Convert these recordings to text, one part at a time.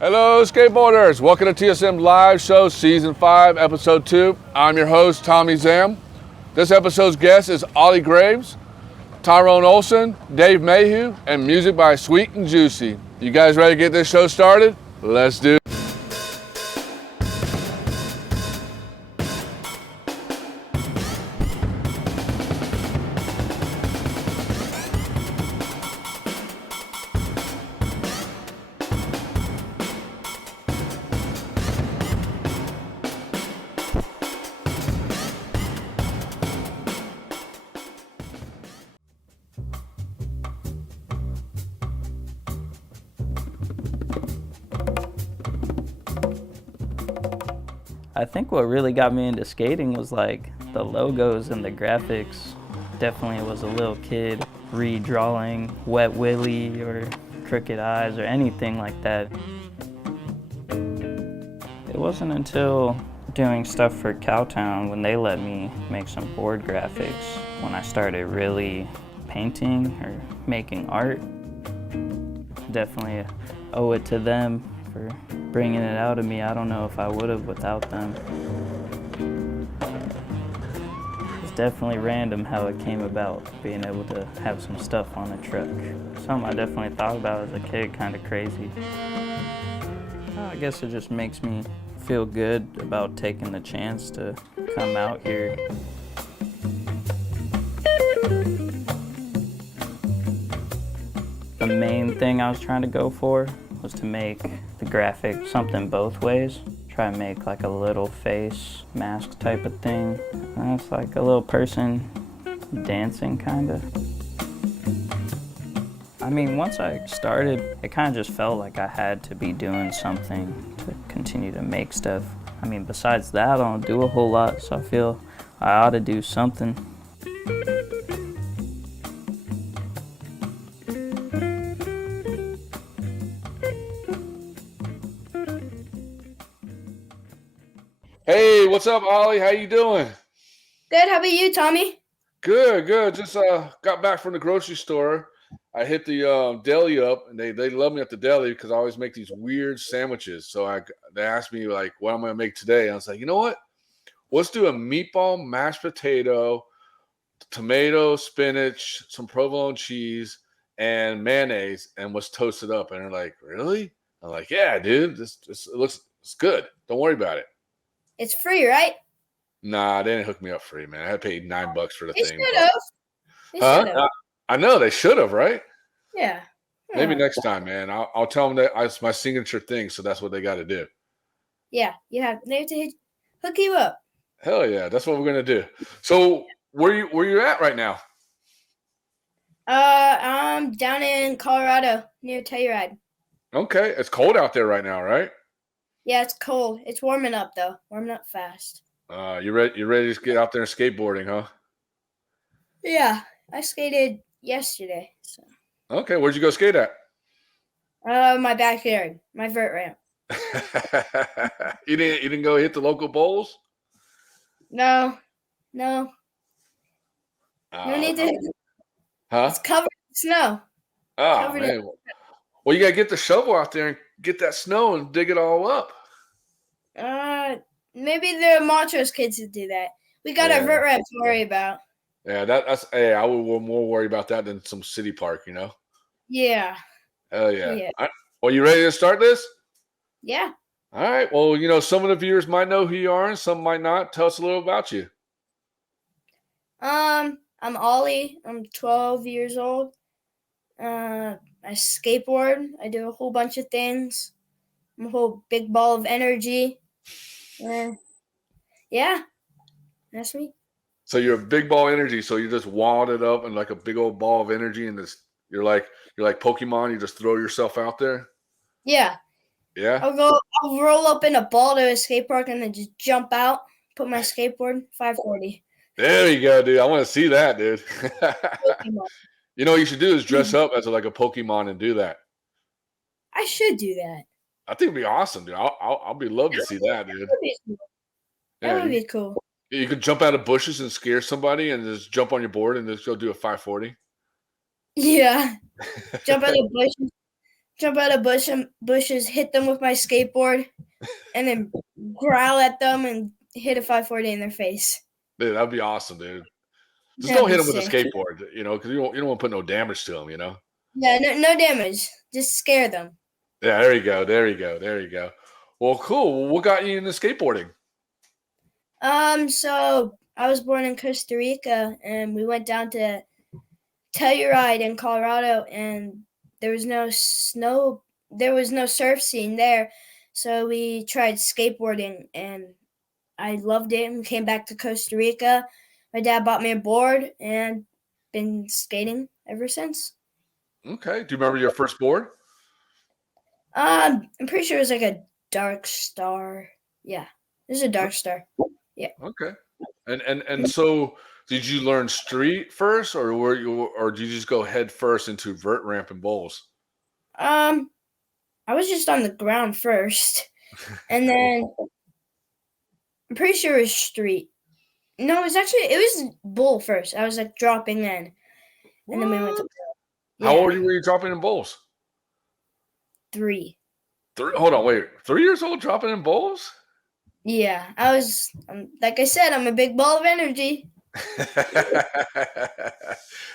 Hello, skateboarders. Welcome to TSM Live Show Season 5, Episode 2. I'm your host, Tommie Zam. This episode's guest is Ollie Graves, TYRONE Olson, Dave Mayhew, and music by Sweet and Juicy. You guys ready to get this show started? Let's do it. I think what really got me into skating was like the logos and the graphics. Definitely was a little kid redrawing Wet Willie or Crooked Eyes or anything like that. It wasn't until doing stuff for Cowtown when they let me make some board graphics when I started really painting or making art. Definitely owe it to them for bringing it out of me. I don't know if I would have without them. It's definitely random how it came about, being able to have some stuff on a truck. Something I definitely thought about as a kid, kind of crazy. I guess it just makes me feel good about taking the chance to come out here. The main thing I was trying to go for was to make the graphic something both ways. Try and make like a little face mask type of thing. And it's like a little person dancing kinda. I mean, once I started, it kind of just felt like I had to be doing something to continue to make stuff. I mean, besides that, I don't do a whole lot, so I feel I ought to do something. Hey, what's up, Ollie? How you doing? Good. How about you, Tommie? Good, good. Just got back from the grocery store. I hit the deli up, and they love me at the deli because I always make these weird sandwiches. So they asked me like what I'm gonna make today. And I was like, you know what? Let's do a meatball, mashed potato, tomato, spinach, some provolone cheese, and mayonnaise, and let's toast it up. And they're like, really? I'm like, yeah, dude. It's good. Don't worry about it. It's free, right? Nah, they didn't hook me up free, man. I had paid $9 for the They thing. should have. They should have. I know they should have, right? Yeah. Maybe next time, man. I'll tell them that it's my signature thing, so that's what they got to do. Yeah, they have to hook you up. Hell yeah, that's what we're gonna do. So where you at right now? I'm down in Colorado near Telluride. Okay, it's cold out there right now, right? Yeah, it's cold. It's warming up though. Warming up fast. You ready to get out there and skateboarding, huh? Yeah, I skated yesterday. So. Okay, where'd you go skate at? My backyard, my vert ramp. You didn't go hit the local bowls? No. No need to. Huh? It's covered in snow. Oh man. Well, you gotta get the shovel out there and get that snow and dig it all up. Maybe the Montrose kids would do that. We got a vert ramp to worry about. Yeah, that's I would more worry about that than some city park, you know? Yeah. Hell yeah. Well, you ready to start this? Yeah. All right. Well, some of the viewers might know who you are and some might not. Tell us a little about you. I'm Ollie. I'm 12 years old. I skateboard. I do a whole bunch of things. I'm a whole big ball of energy. Yeah, that's me. So you're a big ball energy. So you just walled it up and like a big old ball of energy, and you're like Pokemon. You just throw yourself out there. Yeah. Yeah. I'll roll up in a ball to a skate park and then just jump out. Put my skateboard 540. There you go, dude. I want to see that, dude. You know what you should do is dress up as like a Pokemon and do that. I should do that. I think it'd be awesome, dude. I'll be love to see that, dude. That would be cool. You could jump out of bushes and scare somebody and just jump on your board and just go do a 540. Yeah. Jump out of bushes, jump out of bushes, hit them with my skateboard, and then growl at them and hit a 540 in their face. Dude, that'd be awesome, dude. Just That'd don't hit be them with a sick. skateboard, because you don't want to put no damage to them, Yeah, no damage. Just scare them. Yeah, there you go. There you go. There you go. Well, cool. What got you into skateboarding? So I was born in Costa Rica, and we went down to Telluride in Colorado, and there was no snow. There was no surf scene there, so we tried skateboarding, and I loved it. And came back to Costa Rica. My dad bought me a board, and been skating ever since. Okay. Do you remember your first board? I'm pretty sure it was like a Dark Star. Yeah, this is a Dark Star. Yeah. Okay. And so did you learn street first, or did you just go head first into vert ramp and bowls? I was just on the ground first, and then I'm pretty sure it was street. No, it was bowl first. I was like dropping in, and then we went to How old were you dropping in bowls? 3. Hold on, wait. 3 years old dropping in bowls? Yeah, I was. Like I said, I'm a big ball of energy.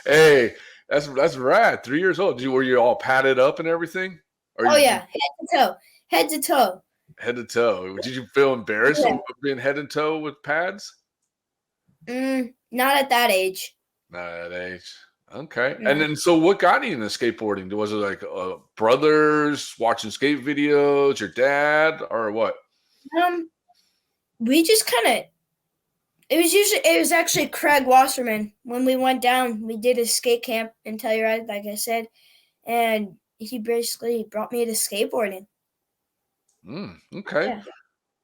Hey, that's rad. 3 years old. Were you all padded up and everything? Yeah, head to toe. Head to toe. Did you feel embarrassed of being head and toe with pads? Not at that age. Not at that age. Okay. No. And then, so what got you into skateboarding? Was it like brothers watching skate videos, your dad, or what? We just kind of. It was actually Craig Wasserman. When we went down, we did a skate camp in Telluride, like I said, and he basically brought me to skateboarding. Okay. Yeah.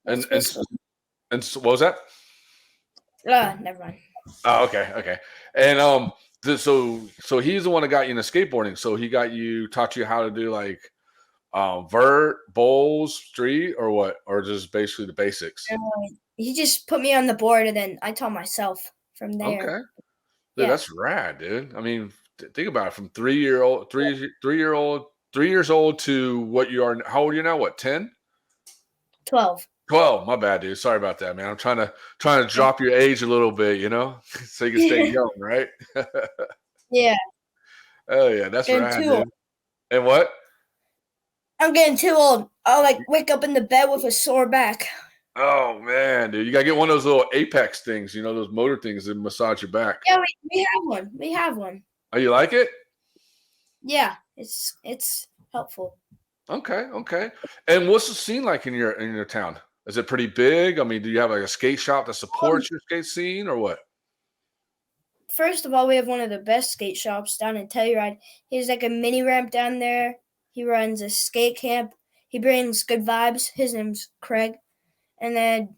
And so what was that? Never mind. Oh, okay. And so he's the one that got you into skateboarding. So he taught you how to do like vert, bowls, street, or what? Or just basically the basics? He just put me on the board, and then I taught myself from there. Okay. Dude, that's rad, dude. I mean, think about it. From 3 years old to what you are. How old are you now? What, 10? 12. 12. My bad, dude. Sorry about that, man. I'm trying to drop your age a little bit, so you can stay young, right? Yeah. Oh yeah, that's rad, dude. And what? I'm getting too old. I'll wake up in the bed with a sore back. Oh man, dude, you gotta get one of those little Apex things, those motor things that massage your back. Yeah, we have one. We have one. Oh, you like it? Yeah, it's helpful. Okay. And what's the scene like in your town? Is it pretty big? I mean, do you have like a skate shop that supports your skate scene, or what? First of all, we have one of the best skate shops down in Telluride. He has like a mini ramp down there. He runs a skate camp. He brings good vibes. His name's Craig. And then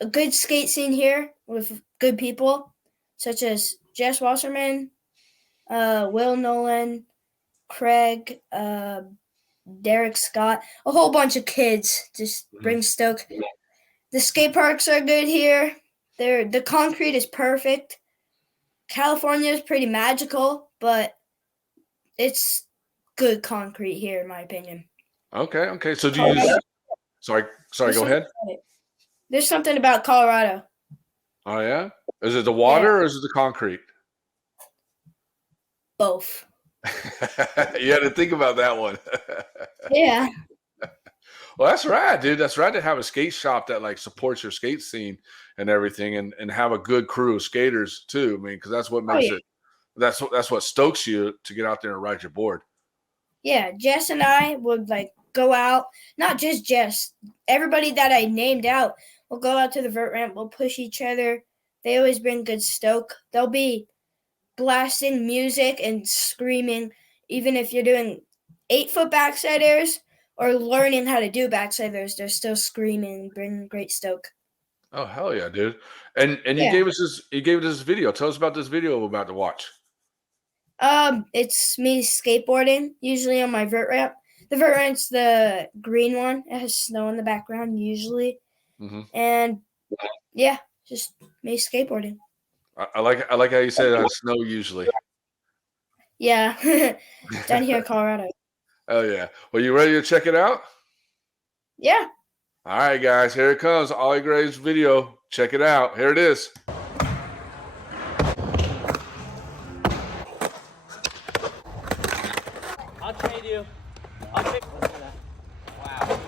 a good skate scene here with good people, such as Jess Wasserman, Will Nolan, Craig, Derek Scott, a whole bunch of kids just bring stoke. The skate parks are good here. The concrete is perfect. California is pretty magical, but it's good concrete here, in my opinion. Okay. So do you use... Sorry, go ahead. There's something about Colorado. Oh, yeah? Is it the water or is it the concrete? Both. You had to think about that one. Yeah. Well, that's rad, dude. That's rad to have a skate shop that supports your skate scene and everything, and have a good crew of skaters too. I mean, because that's what makes it. That's what stokes you to get out there and ride your board. Yeah, Jess and I would go out. Not just Jess. Everybody that I named out will go out to the vert ramp. We'll push each other. They always bring good stoke. They'll be blasting music and screaming, even if you're doing 8-foot backside airs or learning how to do backside airs. They're still screaming and bringing great stoke. Oh hell yeah, dude! And you gave us this video. Tell us about this video we're about to watch. It's me skateboarding, usually on my vert ramp. The vert ramp's the green one. It has snow in the background usually. And yeah, just me skateboarding. I like how you said it on snow usually. Yeah, down here in Colorado. Oh yeah. Well, you ready to check it out? Yeah. All right, guys. Here it comes. Ollie Gray's video. Check it out. Here it is. I'll trade you. I'll trade. Wow.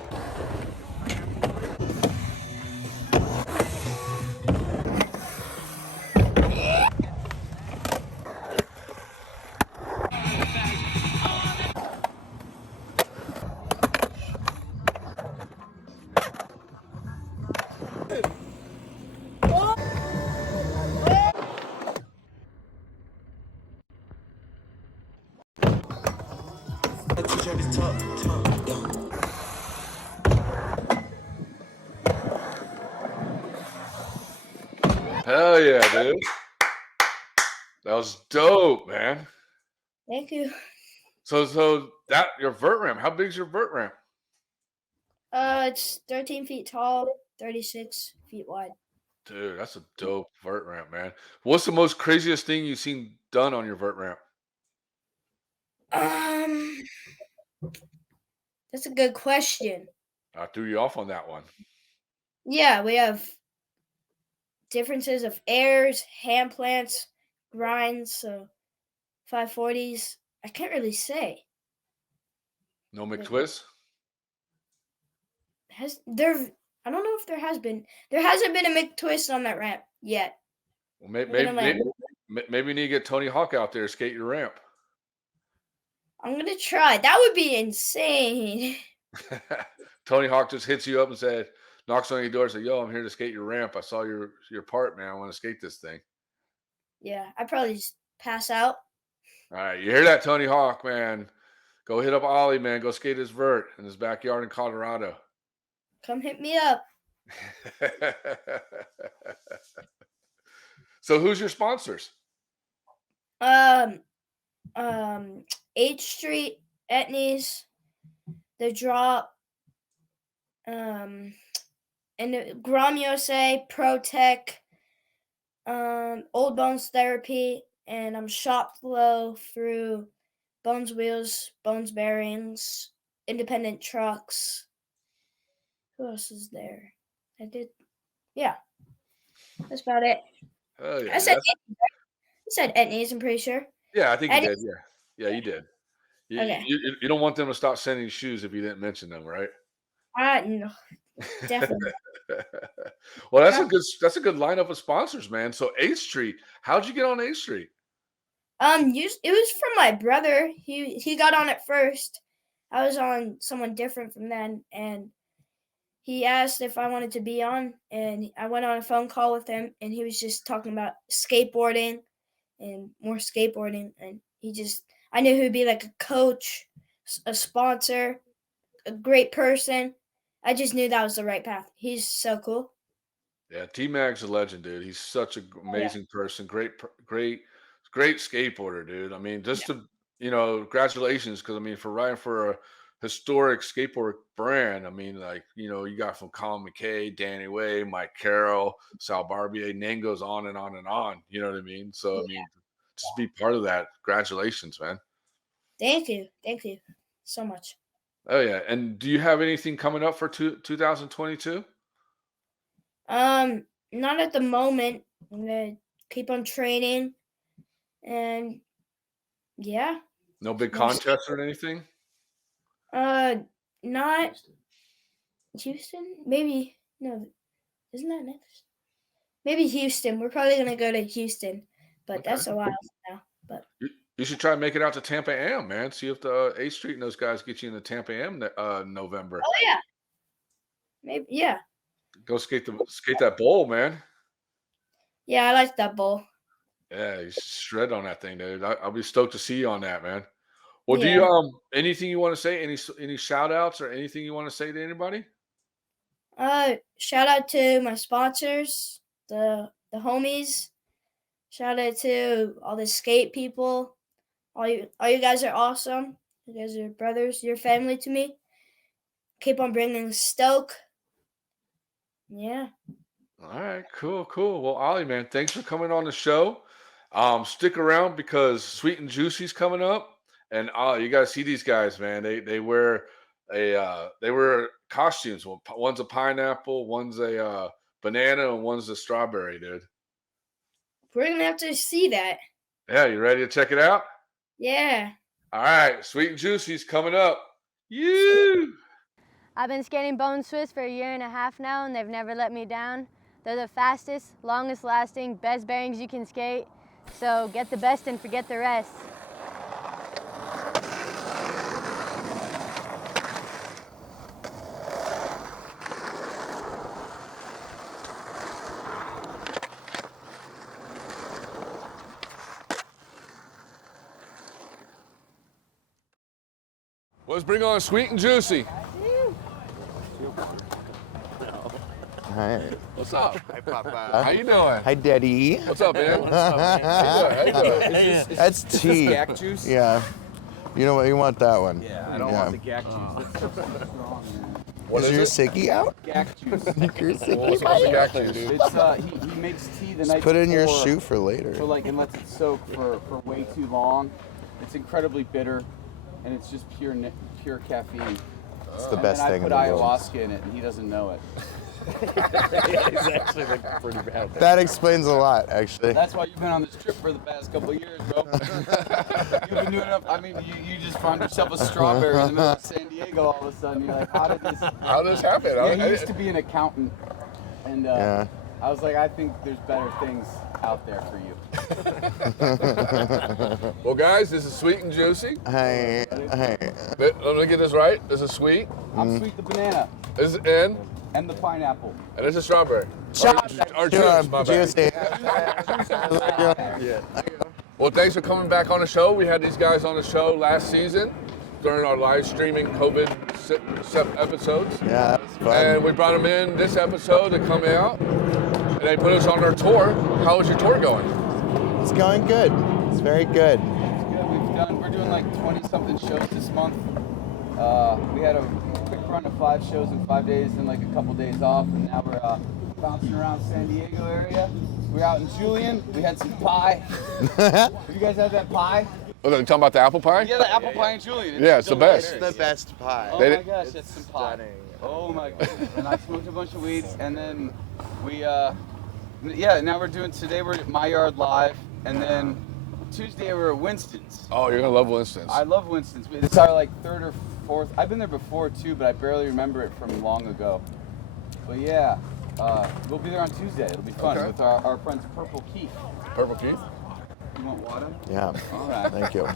Hell yeah, dude. That was dope, man. Thank you. So that your vert ramp. How big's your vert ramp? It's 13 feet tall, 36 feet wide. Dude, that's a dope vert ramp, man. What's the most craziest thing you've seen done on your vert ramp? Um, that's a good question. I threw you off on that one. Yeah, we have differences of airs, hand plants, grinds, so 540s. I can't really say. No McTwist? I don't know if there has been. There hasn't been a McTwist on that ramp yet. Well, We're gonna land. maybe you need to get Tony Hawk out there to skate your ramp. I'm gonna try. That would be insane. Tony Hawk just hits you up and said, knocks on your door and says, yo, I'm here to skate your ramp. I saw your part, man. I want to skate this thing. Yeah, I'd probably just pass out. All right. You hear that, Tony Hawk, man? Go hit up Ollie, man. Go skate his vert in his backyard in Colorado. Come hit me up. So who's your sponsors? 8th Street, Etnies, The Drop, and Grom USA, Pro Tech, Old Bones Therapy, and I'm Shop Flow through Bones Wheels, Bones Bearings, Independent Trucks. Who else is there? Yeah. That's about it. Oh yeah. I said Etnies, I'm pretty sure. Yeah, I think you Etnies. did. Yeah, you did. Okay. You don't want them to stop sending shoes if you didn't mention them, right? No, definitely. Well, that's a good lineup of sponsors, man. So 8th Street, how'd you get on 8th Street? It was from my brother. He got on it first. I was on someone different from then, and he asked if I wanted to be on, and I went on a phone call with him, and he was just talking about skateboarding and more skateboarding, and I knew he'd be like a coach, a sponsor, a great person. I just knew that was the right path. He's so cool. Yeah, T-Mag's a legend, dude. He's such an amazing person. Great skateboarder, dude. I mean, just to, congratulations. Cause I mean, for riding for a historic skateboard brand, I mean, like, you got from Colin McKay, Danny Way, Mike Carroll, Sal Barbier, name goes on and on and on. You know what I mean? So, I mean, just be part of that. Congratulations, man. Thank you. Thank you so much. Oh yeah. And do you have anything coming up for 2022? Not at the moment. I'm gonna keep on training, and yeah. No big contests or anything? Not Houston. Maybe no. Isn't that next? Maybe Houston. We're probably gonna go to Houston, but Okay. that's a while from now. But You should try and make it out to Tampa Am, man. See if the 8th Street and those guys get you in the Tampa Am November. oh yeah, maybe yeah. Go skate that bowl, man. Yeah, I like that bowl. Yeah, you shred on that thing, dude. I'll be stoked to see you on that, man. Well, do Yeah. you anything you want to say? Any shout outs or anything you want to say to anybody? Shout out to my sponsors, the homies. Shout out to all the skate people. All you guys are awesome. You guys are brothers. You're family to me. Keep on bringing stoke. Yeah. All right, cool. Well, Ollie, man, thanks for coming on the show. Stick around because Sweet and Juicy's coming up. And you guys see these guys, man. They wear they wear costumes. One's a pineapple, one's a banana, and one's a strawberry, dude. We're going to have to see that. Yeah, you ready to check it out? Yeah. All right, Sweet and Juicy's coming up. You. I've been skating Bone Swiss for 1.5 years now, and they've never let me down. They're the fastest, longest lasting, best bearings you can skate. So get the best and forget the rest. Let's bring on Sweet and Juicy. Hi. What's up? Hi, Papa. How you doing? Hi, Daddy. What's up, man? How you doing? That's tea. Yak juice? Yeah. You know what? You want that one. Yeah, I don't want the yak juice. That's so strong, man. What is is your it? sickie out? Yak juice. Your What's sickie the yak juice, dude? It's he makes tea the night Put it in your before, shoe for later. So like, and lets it soak for way too long. It's incredibly bitter, and it's just pure caffeine. It's the best thing in And I the put world. ayahuasca in it, and he doesn't know it. It's actually like pretty bad. That explains a lot, actually. That's why you've been on this trip for the past couple of years, bro. You've been doing enough. I mean, you just found yourself a strawberry in the middle of San Diego all of a sudden. You're like, how did this happen? Yeah, he used to be an accountant, and Yeah. I was like, I think there's better things out there for you. Well, guys, this is Sweet and Juicy. Hi. Hi. Let me get this right. This is Sweet. I'm Sweet the banana This is N. and the pineapple. And this is Strawberry. Or Sure, juice, my bad. juicy. Well, thanks for coming back on the show. We had these guys on the show last season during our live streaming COVID episodes. Yeah, that was fun. And we brought them in this episode to come out. And they put us on our tour. How is your tour going? It's going good. It's very good. We're doing like 20-something shows this month. We had a quick run of 5 shows in 5 days and like a couple days off, and now we're bouncing around San Diego area. We're out in Julian. We had some pie. Have you guys had that pie? Oh, they're talking about the apple pie? Yeah, the apple pie in Julian. Yeah, it's the best. It's the best pie. Oh They my did- gosh, that's some pie. Oh my goodness. And I smoked a bunch of weeds, and then we, now today we're at My Yard Live, and then Tuesday we're at Winston's. Oh, you're going to love Winston's. I love Winston's. It's our like 3rd or 4th. I've been there before too, but I barely remember it from long ago. But yeah, we'll be there on Tuesday. It'll be fun Okay. with our friends Purple Keith. Purple Keith? You want water? Yeah. All right. Thank you.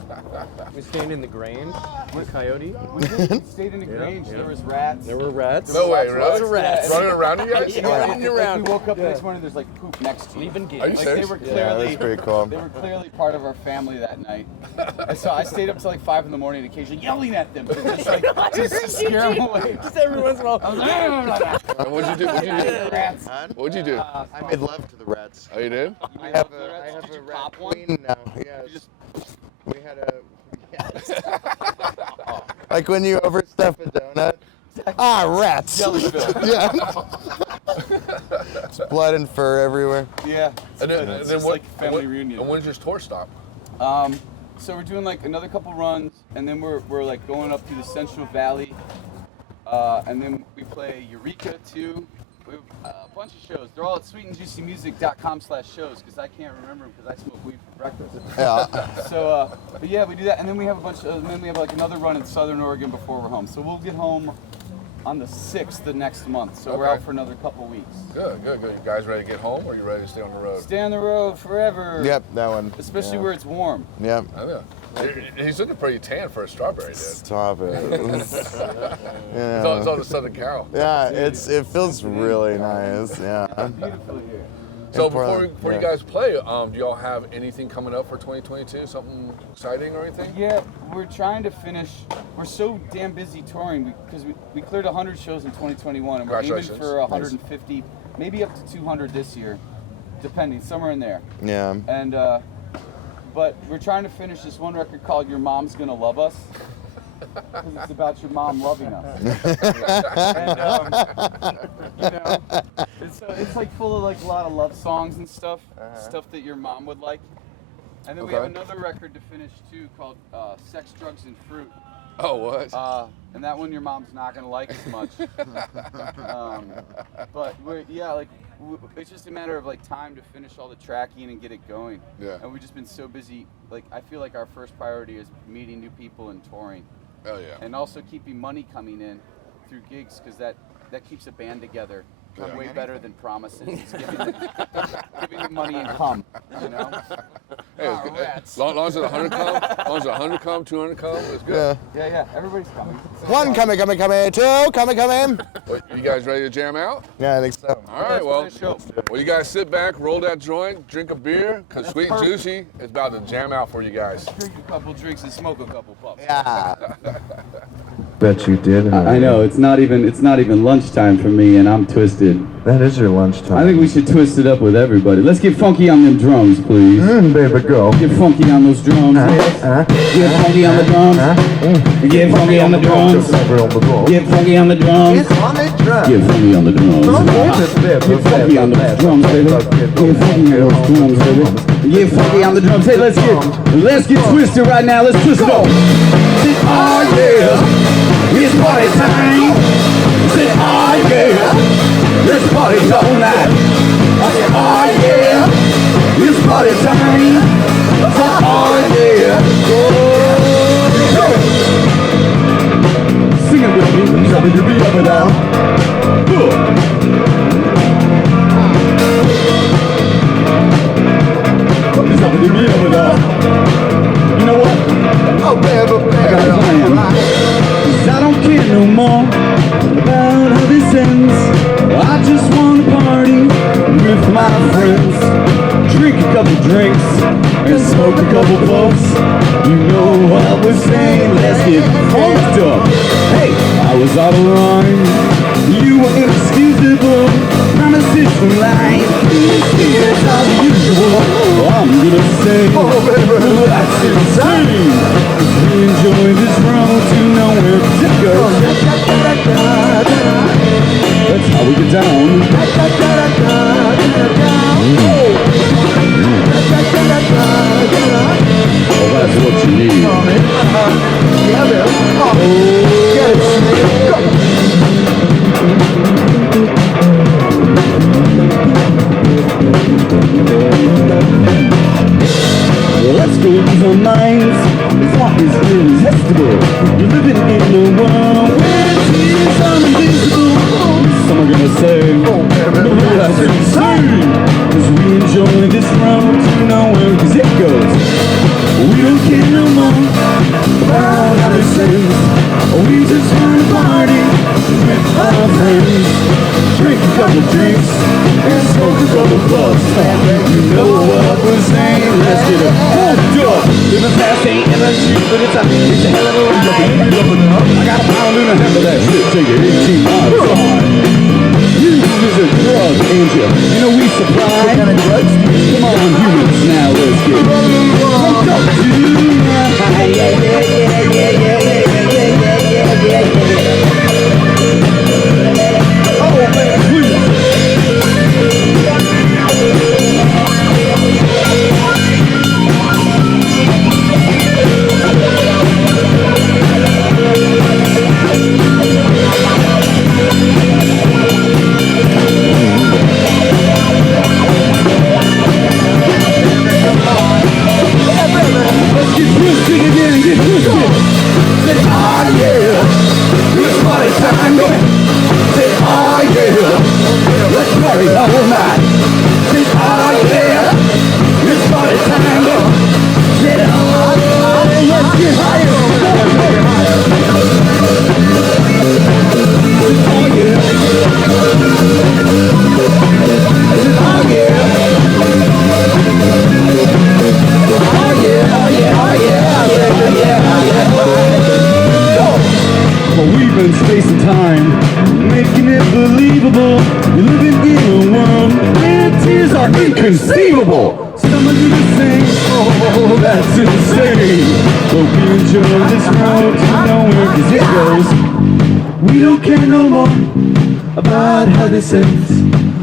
We stayed in the Grange with Coyote. We stayed in the Grange. There was rats. There were rats. No way, Lots of really? rats. Running around you guys? Running around. We woke up the next morning. There's like poop next to you. Leaving Are you gates. Like they serious? were Yeah, clearly, that's pretty cool. they were clearly part of our family that night. And so I stayed up till like 5 in the morning, occasionally yelling at them, just like just to scare them away. Just every once in a while. I was like, And what'd you do? What'd you do? rats. What'd you do? I made love to the rats. Oh, you did? I have the a, rats? I have Did a you rat pop one? queen now. Yes. You just- We had a. Yes. Like when you overstuff a donut. Ah, rats. Jellyfish. Yeah. It's blood and fur everywhere. Yeah. And then, It's just like family reunion. And when's your tour stop? So we're doing like another couple runs, and then we're like going up to the Central Valley, and then we play Eureka too. We have a bunch of shows. They're all at sweetandjuicymusic.com/shows because I can't remember them because I smoke weed for breakfast. Yeah. So, but yeah, we do that, and then we have a bunch. And then we have like another run in Southern Oregon before we're home. So we'll get home on the 6th of next month. So we're Okay. out for another couple weeks. Good. You guys ready to get home, or are you ready to stay on the road? Stay on the road forever. Yep, that one. Especially yeah. where it's warm. Yep. I know. He's looking pretty tan for a strawberry, dude. Stop it. It's Yeah. on the Southern Cal. Yeah, it feels really nice. Yeah. Beautiful here. So In Portland, before you yeah. guys play, do y'all have anything coming up for 2022? Something exciting or anything? Yeah, we're trying to finish. We're so damn busy touring because we cleared 100 shows in 2021, and we're aiming Congratulations. for 150, maybe up to 200 this year, depending, somewhere in there. Yeah. And but we're trying to finish this one record called "Your Mom's Gonna Love Us," because it's about your mom loving us. And you know, it's like full of like a lot of love songs and stuff, stuff that your mom would like. And then we have another record to finish too called Sex, Drugs, and Fruit. Oh, what? And that one your mom's not gonna like as much. But it's just a matter of like time to finish all the tracking and get it going. Yeah. And we've just been so busy. Like I feel like our first priority is meeting new people and touring. Oh yeah. And also keeping money coming in through gigs, because that keeps a band together. Way better than promises. It's giving them money and come, you know? Hey, long as it's 100 come, long as it's 100 come, 200 come, it's good. Yeah. Everybody's coming. One coming. Two coming. You guys ready to jam out? Yeah, I think so. All right, well, you guys sit back, roll that joint, drink a beer, because Sweet and Juicy is about to jam out for you guys. Drink a couple drinks and smoke a couple puffs. Yeah. Bet you did. I know, it's not even lunchtime for me, and I'm twisted. That is your lunchtime. I think we should twist it up with everybody. Let's get funky on them drums, please. Baby, go. Get funky on those drums. Get funky on the drums. Get funky on the drums. Get funky on the drums. Get funky on the drums. Get funky on those drums, baby. Get funky on those drums, baby. Get funky on the drums. Hey, let's get twisted right now. Let's twist it up. Oh yeah, it's party time. Say oh yeah, it's party all night. I said oh yeah, it's party time. Say oh yeah, go. Sing it with me, something to be up and down. Something to be up and down. You know what? I got a plan. 'Cause I don't care no more about how this ends. I just wanna party with my friends, drink a couple drinks and smoke a couple puffs. You know what I was saying, let's get funked up. Hey, I was out of line, you were inexcusable, promises from life. Here's as usual, I'm gonna say, that's insane. We enjoy this road to nowhere to go. That's how we get down. Oh, that's what you need. Let's go use our minds. What is irresistible? You're living in a world where tears are invisible. Some are gonna say, that's insane. 'Cause we enjoy this road to nowhere, 'cause it goes. We don't care no more about how this ends. We just wanna party with our friends. Drink a couple drinks and smoke a couple puffs. You know what we're saying, let's get it pumped up. Living fast ain't never cheap, but it's a hell of a ride. I got a pound and a half of that shit, take it 18 miles wide. You is a drug, ain't you? You know we supply. What kind of drugs? Come on, humans, now let's get pumped up tonight. Oh man, please.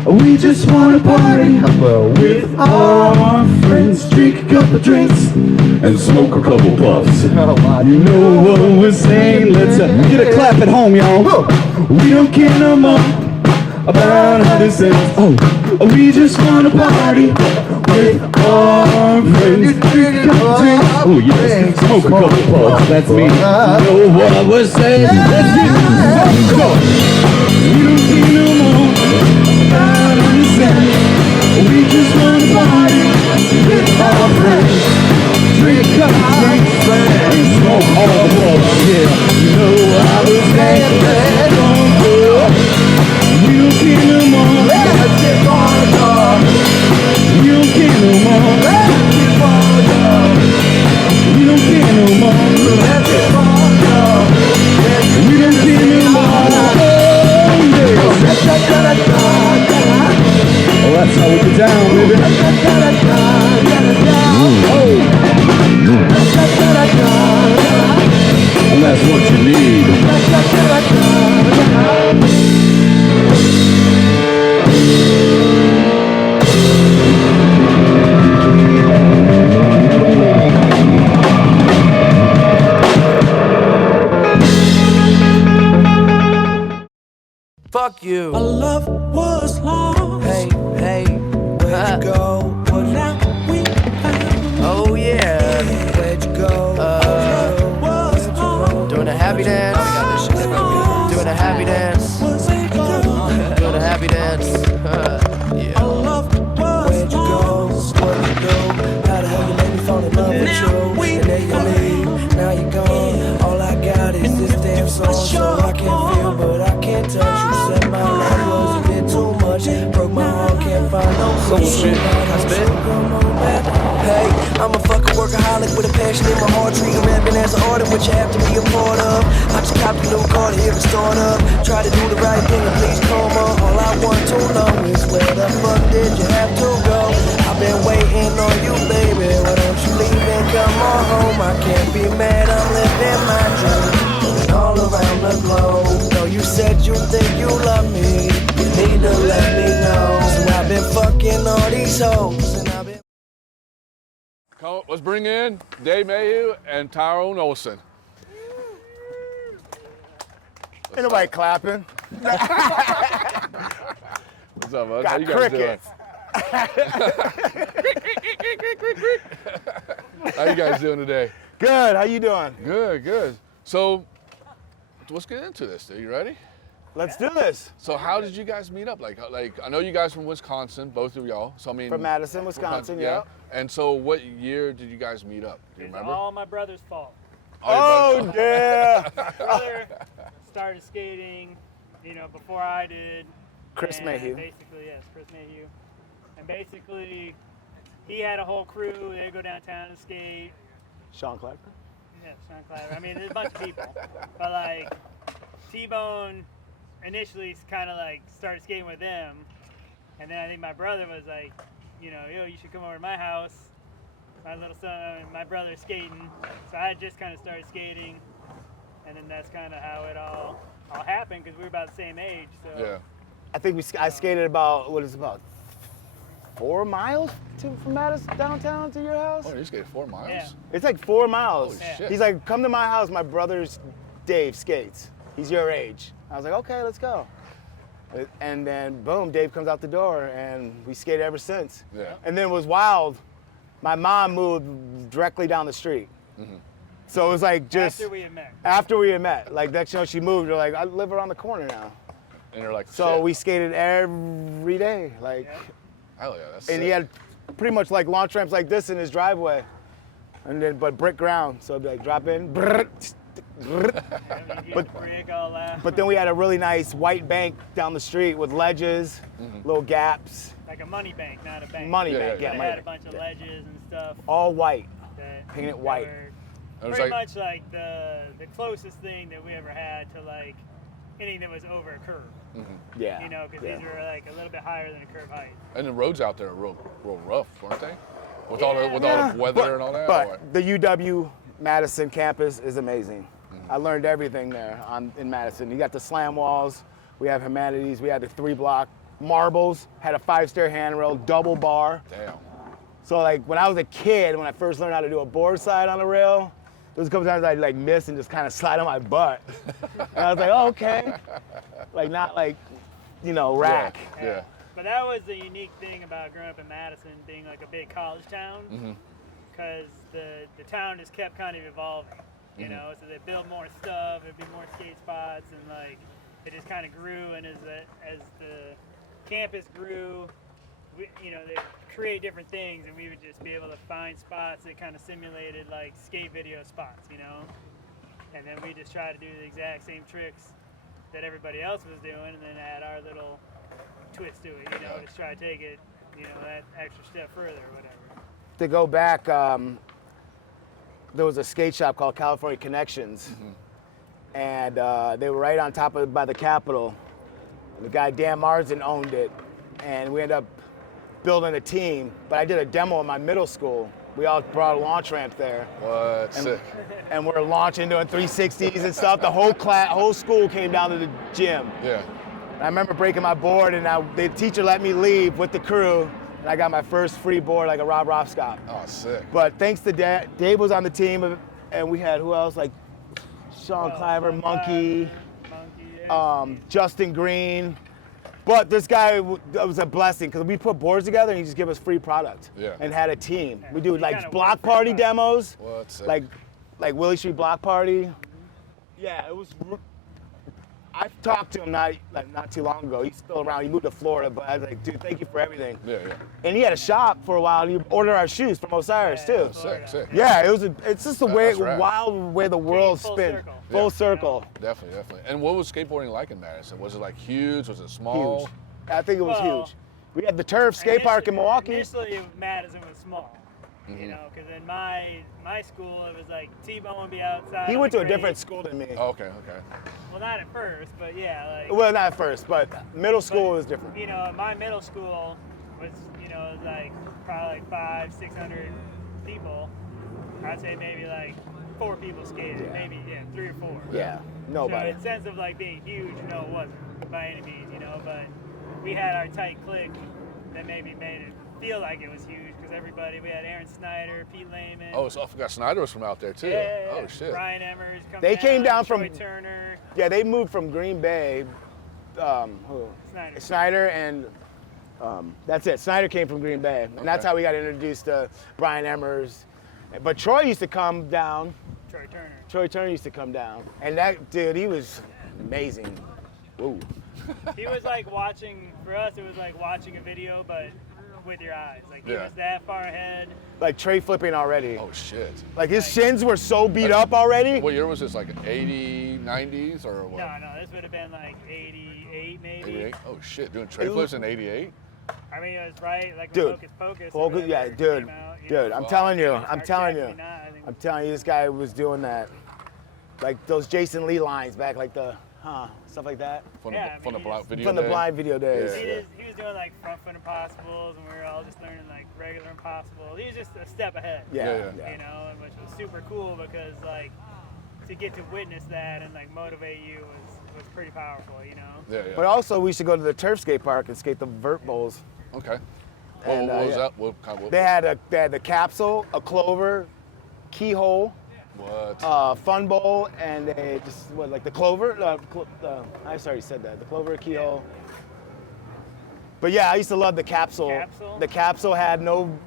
We just wanna party with all our friends, drink a couple drinks and smoke a couple puffs. You know what we're saying? Let's get a clap at home, y'all. We don't care no more about how this ends. Oh, we just wanna party with all our friends, drink a couple drinks. Oh yes, smoke a couple puffs. That's me. You know what we're saying? Let's get it. Go. We don't care no more about how this ends. We just wanna party with our friends, drink a couple drinks and smoke all the puffs. Yeah, you know what I was saying? Let's go. We don't care no more. Let's get fired up. We don't care no more. Let's get fired up. We don't care no more. Let's get fired up. We don't care no more. Oh, that's how we get down, baby. And that's what you need. Fuck you. Our love was lost. Hey, hey, Where'd you go? Well, now we found. oh yeah. Where'd you go? Doing a happy dance. Doing a happy dance. Doing a happy dance. Yeah. Where'd you go? What'd you do? How the hell you made me fall in love with you? And then you leave, now you're gone. All I got is this damn song, so I can't feel, but I can't touch. You said my love was a bit too much. Broke my heart, can't find no Bullshit. That's been. Hey, I'm a fucking workaholic with a passion in my heart. Treat rapping as an art, which you have to be a part of. I just copped a new car to hear it start up. Try to do the right thing and please come up. All I want to know is where the fuck did you have to go? I've been waiting on you, baby. Why don't you leave and come on home? I can't be mad, I'm living my dream all around the globe. No, you said you think you love me. You need to let me know. So I've been fucking all these hoes and I've been. Let's bring in Dave Mayhew and Tyrone Olson. Ain't nobody clapping. What's up, bud? How Got you guys crickets. doing? How you guys doing today? Good. How you doing? Good, good. So let's get into this. Are you ready? Let's do this. So how did you guys meet up? Like I know you guys from Wisconsin, both of y'all. So I mean, From Madison, Wisconsin. Yeah. And so what year did you guys meet up? Do you It's remember? all my brother's fault. Oh yeah. Brother started skating, before I did. Chris and Mayhew. Basically, yes, Chris Mayhew. And basically, he had a whole crew. They'd go downtown and skate. Sean Clapper. Yeah, Sean Clyder. I mean, there's a bunch of people. But like, T-Bone initially kind of like started skating with them. And then I think my brother was like, yo, you should come over to my house. My little son, my brother's skating. So I just kind of started skating. And then that's kind of how it all happened because we were about the same age. So Yeah. I think I skated about 4 miles from Madison downtown to your house. Oh, you skated 4 miles? Yeah. It's like 4 miles. Holy shit. He's like, come to my house. My brother's Dave skates. He's your age. I was like, okay, let's go. And then boom, Dave comes out the door and we skated ever since. Yeah. And then it was wild. My mom moved directly down the street. Mm-hmm. So it was like just after we had met. Like next she moved, they're like, I live around the corner now. And you're like, So shit. we skated every day. Like, Hell yeah, that's and sick. he had pretty much like launch ramps like this in his driveway. And then, but brick ground. So it'd be like drop in, but then we had a really nice white bank down the street with ledges, little gaps. Like a money bank, not a bank. Money bank, yeah. They money had a bank. bunch of ledges and stuff. All white, that painted white. It was Pretty like- much like the closest thing that we ever had to like anything that was over a curve. Yeah. Because these were like a little bit higher than a curve height. And the roads out there are real rough, weren't they? With all the weather and all that. or But what? the UW Madison campus is amazing. I learned everything there in Madison. You got the slam walls. We have humanities. We had the 3-block marbles, had a 5-stair handrail, double bar. Damn. So like when I was a kid, when I first learned how to do a board slide on a rail, there was a couple times I'd like miss and just kind of slide on my butt. And I was like, oh, okay. Like not like, you know, rack. Yeah. But that was the unique thing about growing up in Madison, being like a big college town, because the town just kept kind of evolving, you know. So they built more stuff, there'd be more skate spots, and like it just kind of grew. And as the campus grew, you know, they create different things, and we would just be able to find spots that kind of simulated like skate video spots, you know. And then we just try to do the exact same tricks that everybody else was doing, and then add our little twist to it, you know, just try to take it, you know, that extra step further or whatever. To go back, there was a skate shop called California Connections, and they were right on top of by the Capitol. The guy Dan Marsden owned it, and we ended up building a team. But I did a demo in my middle school. We all brought a launch ramp there. What? Sick. And we're launching, doing 360s and stuff. The whole school came down to the gym. Yeah. I remember breaking my board, and the teacher let me leave with the crew, and I got my first free board, like a Rob Rothscott. Oh, sick. But thanks to Dave was on the team, and we had who else? Like Sean Cliver, Monkey, Justin Green. But this guy, that was a blessing, because we put boards together, and he just gave us free product. Yeah. And had a team. We do like block party demos, What? Sick. like Willie Street Block Party. Yeah, it was. I talked to him not too long ago. He's still around. He moved to Florida, but I was like, dude, thank you for everything. Yeah. And he had a shop for a while. And he ordered our shoes from Osiris too. Sick. Yeah, it's just a That's wild way the world full spins. circle. Full circle. Definitely. And what was skateboarding like in Madison? Was it like huge? Was it small? Huge. I think it was Well, huge. We had the Turf skate park in Milwaukee. Initially, Madison was small, you know, because in my school, it was like T-Bone would be outside. He on went the to a different grade. school than me. Oh, okay. Well, not at first, but yeah, like. Well, not at first, but middle school was different. You know, my middle school was, you know, like probably like 500-600 people. I'd say maybe like 4 people skated, maybe 3 or 4. Yeah, nobody. So in sense of like being huge, no, it wasn't by any means, you know, but we had our tight clique that maybe made it feel like it was huge, because everybody, we had Aaron Snyder, Pete Lehman. Oh, so I forgot Snyder was from out there too. Yeah. Oh shit. Brian Emmers. They came down from Troy Turner. Yeah, they moved from Green Bay. Snyder and that's it. Snyder came from Green Bay, and that's how we got introduced to Brian Emmers. But Troy used to come down. Troy Turner used to come down, and that dude, he was amazing. Whoa. He was like watching, for us, it was like watching a video, but with your eyes. Like he was that far ahead. Like tray flipping already. Oh shit. Like his shins were so beat up already. What year was this? Like 80s, 90s, or what? No, this would have been like 88 maybe. 88? Oh shit, doing tray flips in 88? I mean, it was right, like Dude. Focus. Yeah, dude. I'm telling you, I'm telling you, this guy was doing that. Like those Jason Lee lines back, like the, stuff like that. From the blind video From the blind video days. He was doing like front foot impossibles, and we were all just learning like regular impossible. He was just a step ahead. Yeah. You know, which was super cool, because like to get to witness that and like motivate you was pretty powerful, you know. Yeah. But also, we used to go to the Turf skate park and skate the vert bowls. Okay. And, what was that? What kind of, They had the capsule, a clover, keyhole, fun bowl, and like the clover. I already said that. The clover, keyhole. But yeah, I used to love the capsule. The capsule had no.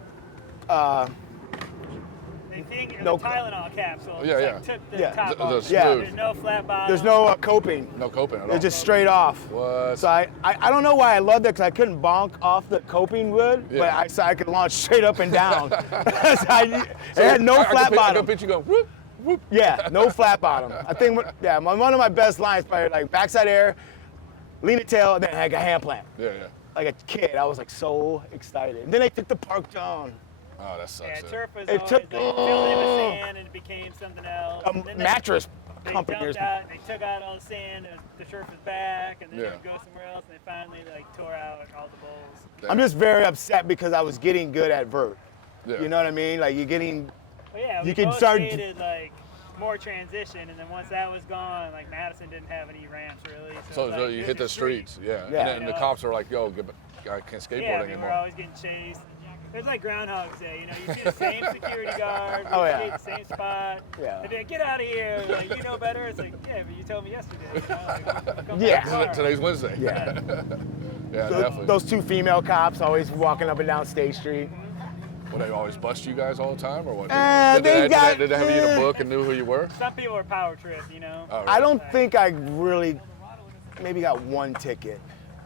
No Tylenol capsule. Took the top off. There's no flat bottom. There's no coping. No coping at all. It's just straight off. What? So I don't know why I loved it, because I couldn't bonk off the coping wood, but I could launch straight up and down. It had no flat bottom. I can picture you going whoop, whoop. Yeah, no flat bottom. I think one of my best lines, probably like backside air, lean it tail, and then like a hand plant. Yeah. Like a kid, I was like so excited. And then they took the park down. Oh, that sucks. Yeah, turf was always like filled in with sand, and it became something else. A mattress company. They took out all the sand, and the turf was back, and then they would go somewhere else, and they finally like tore out all the bowls. I'm just very upset, because I was getting good at vert. Yeah. You know what I mean? Like you're getting. Well, yeah, you can start. Skated, like more transition, and then once that was gone, like Madison didn't have any ramps really. So, it's so like, you it hit was the a street. streets, yeah. Yeah. And the cops are like, yo, I can't skateboard Yeah, I mean, anymore. we're always getting chased. There's like Groundhog's Day, you know, you see the same security guard, Oh, we yeah. skate the same spot, Yeah. and then get out of here, like, you know better. It's like, yeah, but you told me yesterday. You know, like, come Yeah. back tomorrow. Today's Wednesday. Yeah. Yeah, So definitely. those two female cops always walking up and down State Street. Would they always bust you guys all the time, or what? They Did got- they have you in a book and knew who you were? Some people are power trip, you know. Oh, I don't think I really maybe got one ticket.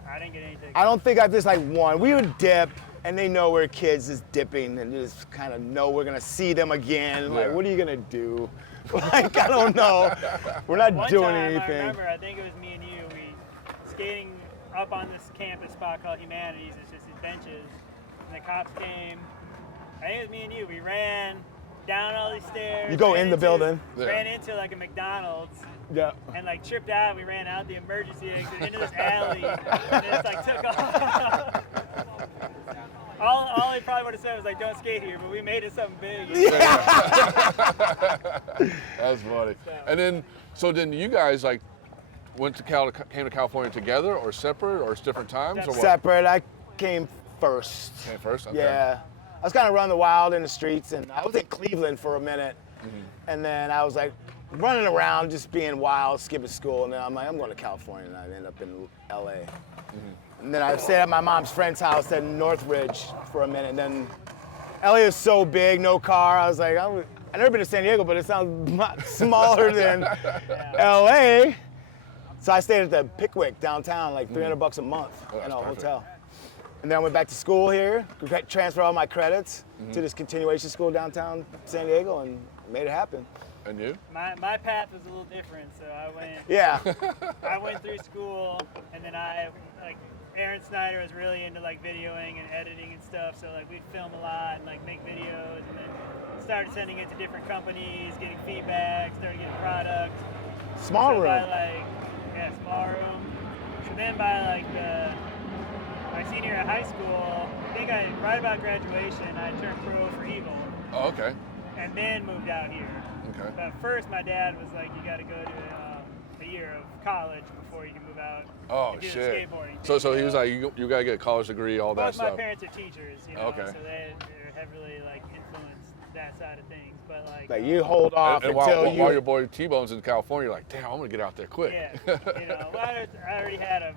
I didn't get anything. I don't think I just like one. We would dip, and they know we're kids just dipping and just kind of know we're gonna see them again. Like, Yeah. what are you gonna do? Like, I don't know. We're not One doing time, anything. I remember, I think it was me and you, we skating up on this campus spot called Humanities. It's just these benches, and the cops came. I think it was me and you. We ran down all these stairs. You go ran in the into- building. Yeah. Ran into like a McDonald's. Yeah. And like tripped out. We ran out the emergency exit into this alley, and it just like took off. All he probably would have said was like, "Don't skate here," but we made it something big. That's funny. And then, so then you guys like went to came to California together, or separate, or it's different times, or what? Separate. I came first. Came first. Okay. Yeah. I was kind of running the wild in the streets, and I was in Cleveland for a minute. Mm-hmm. And then I was like running around, just being wild, skipping school. And then I'm like, I'm going to California, and I ended up in LA. Mm-hmm. And then I stayed at my mom's friend's house in Northridge for a minute. And then LA is so big, no car. I was like, I've never been to San Diego, but it sounds much smaller than LA. So I stayed at the Pickwick downtown, like $300 a month Oh, in that's a perfect. hotel. And then I went back to school here, transferred all my credits Mm-hmm. to this continuation school downtown San Diego, and made it happen. And you? My path was a little different, so Yeah. I went through school, and then Aaron Snyder was really into like videoing and editing and stuff, so like we'd film a lot and like make videos, and then started sending it to different companies, getting feedback, started getting product. Small So room. Small room. So then by like my senior year of high school, I think right about graduation, I turned pro for Evil, Oh, okay. and then moved out here. Okay. But first, my dad was like, "You got to go to a year of college before you can move out." Oh and do shit. The skateboarding So thing, he you was know? like, you gotta get a college degree, all that Both my stuff. parents are teachers, you know, Okay. so they heavily like influenced that side of things. But Like you hold off And until while your boy T-Bone's in California, you're like, damn, I'm gonna get out there quick. Yeah, you know, well, I already had a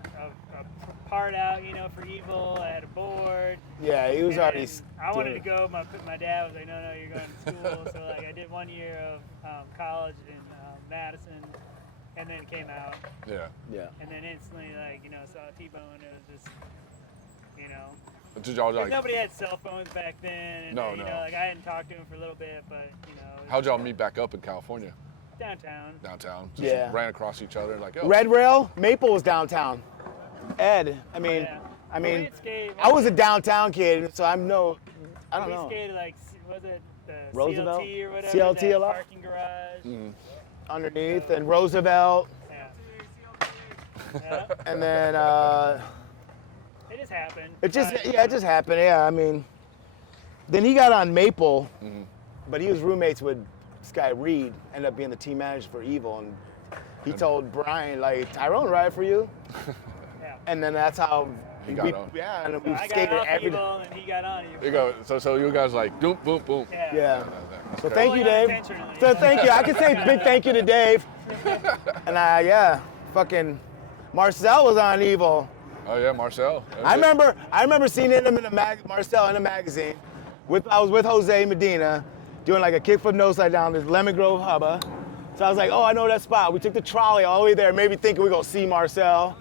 part out, you know, for Evil. I had a board. Yeah, he was and already I wanted to doing go. My dad was like, no, you're going to school. So like, I did 1 year of college in Madison, and then came out. Yeah. Yeah. And then instantly, like, you know, saw T-Bone. It was just, you know. Did y'all 'cause like? nobody had cell phones back then. And, No, you no. know, like I hadn't talked to him for a little bit, but you know. it was How'd y'all meet back up in California? Downtown. Downtown. Just Yeah. ran across each other like, oh. Red Rail, Maple was downtown. Ed, I mean, we'd skate- I was a downtown kid, so I don't We know. skated like, was it the Roosevelt? CLT or whatever? CLT that a lot? Parking garage. Mm-hmm. Underneath, and Roosevelt, Yeah. and then It just happened. it just happened. Yeah, I mean, then he got on Maple, Mm-hmm. but he was roommates with Sky Reed, ended up being the team manager for Evil, and he told Brian like, Tyrone ride for you, and then that's how He got on. Yeah, and we I got skated off every. Evil and he got on Evil. You go. So you guys like, boom, boom, boom. Yeah. That's So crazy. thank you, Dave. So thank you. I can say big thank you to Dave. And fucking Marcel was on Evil. Oh yeah, Marcel. I remember seeing him in Marcel in a magazine. I was with Jose Medina, doing like a kickflip nose slide down this Lemon Grove hubba. So I was like, oh, I know that spot. We took the trolley all the way there, maybe thinking we're gonna see Marcel.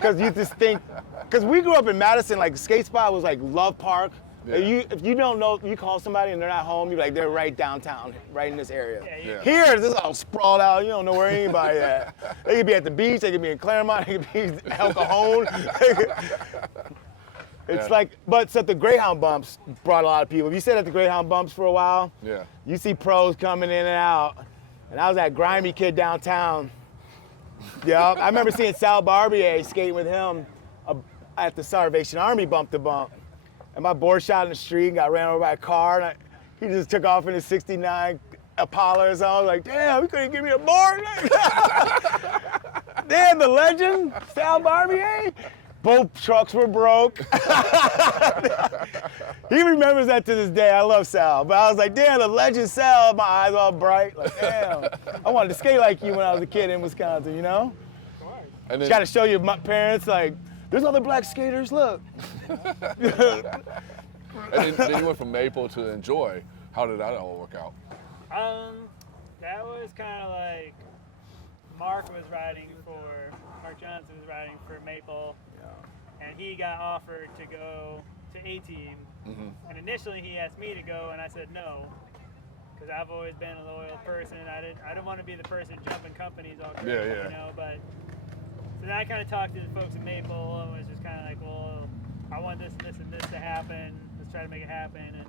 Cause you just think, cause we grew up in Madison, like skate spot was like Love Park. Yeah. If you don't know, you call somebody and they're not home, you're like, they're right downtown, right in this area. Yeah. Here, this is all sprawled out, you don't know where anybody at. They could be at the beach, they could be in Claremont, they could be in El Cajon. It's like, but so the Greyhound bumps brought a lot of people. If you sat at the Greyhound bumps for a while, Yeah. you see pros coming in and out. And I was that grimy kid downtown. Yeah, I remember seeing Sal Barbier skating with him at the Salvation Army bump to bump. And my board shot in the street and got ran over by a car. And he just took off in his 69 Apollo or something. Like, damn, you couldn't give me a board. Damn, the legend, Sal Barbier. Both trucks were broke. He remembers that to this day. I love Sal. But I was like, damn, the legend Sal, my eyes all bright. Like, damn. I wanted to skate like you when I was a kid in Wisconsin, you know? And You got to show your parents, like, there's other black skaters, look. And then you went from Maple to Enjoy. How did that all work out? That was kind of like Mark Johnson was riding for Maple, and he got offered to go to A-Team. And initially he asked me to go, and I said no, because I've always been a loyal person. I didn't want to be the person jumping companies all crazy, you know. But so then I kind of talked to the folks at Maple and was just kind of like, well, I want this, and this to happen. Let's try to make it happen. And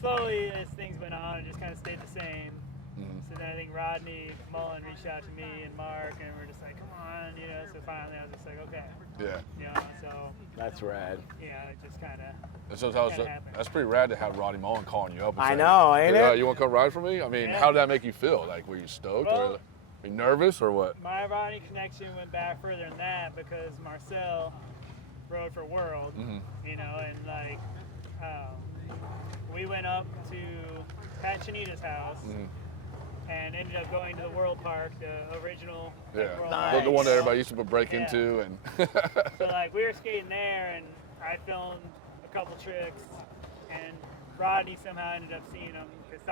slowly, as things went on, it just kind of stayed the same. So then I think Rodney Mullen reached out to me and Mark, and we're just like, come on, you know. So finally, I was just like, okay. Yeah. You know, so. That's rad. Yeah, it just kind of. So that's pretty rad to have Rodney Mullen calling you up. And I saying, know, ain't it? You want to come ride for me? I mean, how did that make you feel? Like, were you stoked or were you nervous or what? My Rodney connection went back further than that because Marcel rode for World, you know, and like we went up to Pat Chanita's house and ended up going to the World Park, the original World Park, the one that everybody used to break into. And so like we were skating there and I filmed a couple tricks and Rodney somehow ended up seeing them because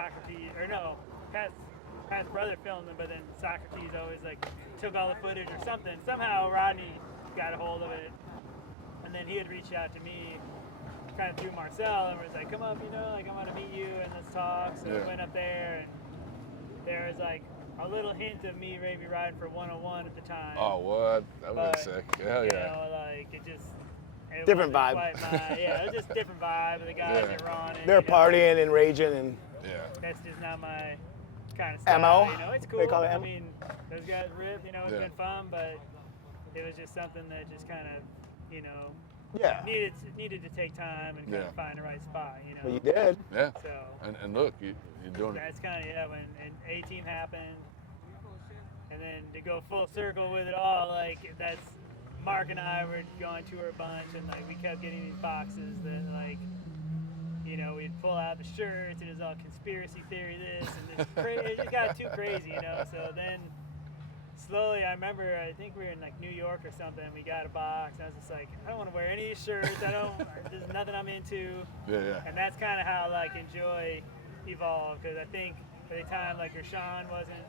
Pat's brother filmed them, but then Socrates always like took all the footage or something. Somehow Rodney got a hold of it, and then he had reached out to me kind of through Marcel and was like, come up, you know, like I want to meet you and let's talk. So we went up there and there was like a little hint of me maybe riding for 101 at the time. Oh, what? That would be sick. Hell you yeah. know, like it Different vibe. Yeah, it was just different vibe. The guys that were on it. They're partying and raging and. That's just not my kind of style. MO? You know, it's cool. They call it I mean, those guys rip, you know, it's been fun, but it was just something that just kind of, you know, needed to take time and kind of find the right spot, you know. Well, you did. Yeah. So. And look, you're doing it. That's kind of, when A-Team happened, and then to go full circle with it all, like, that's, Mark and I were going tour a bunch, and, like, we kept getting these boxes that, like, you know, we'd pull out the shirts, and it was all conspiracy theory this, and this, it just got too crazy, you know, so then slowly, I remember, I think we were in, like, New York or something, and we got a box, and I was just like, I don't want to wear any of these shirts, there's nothing I'm into, and that's kind of how, like, Enjoy evolved, because I think by the time, like, Rashawn wasn't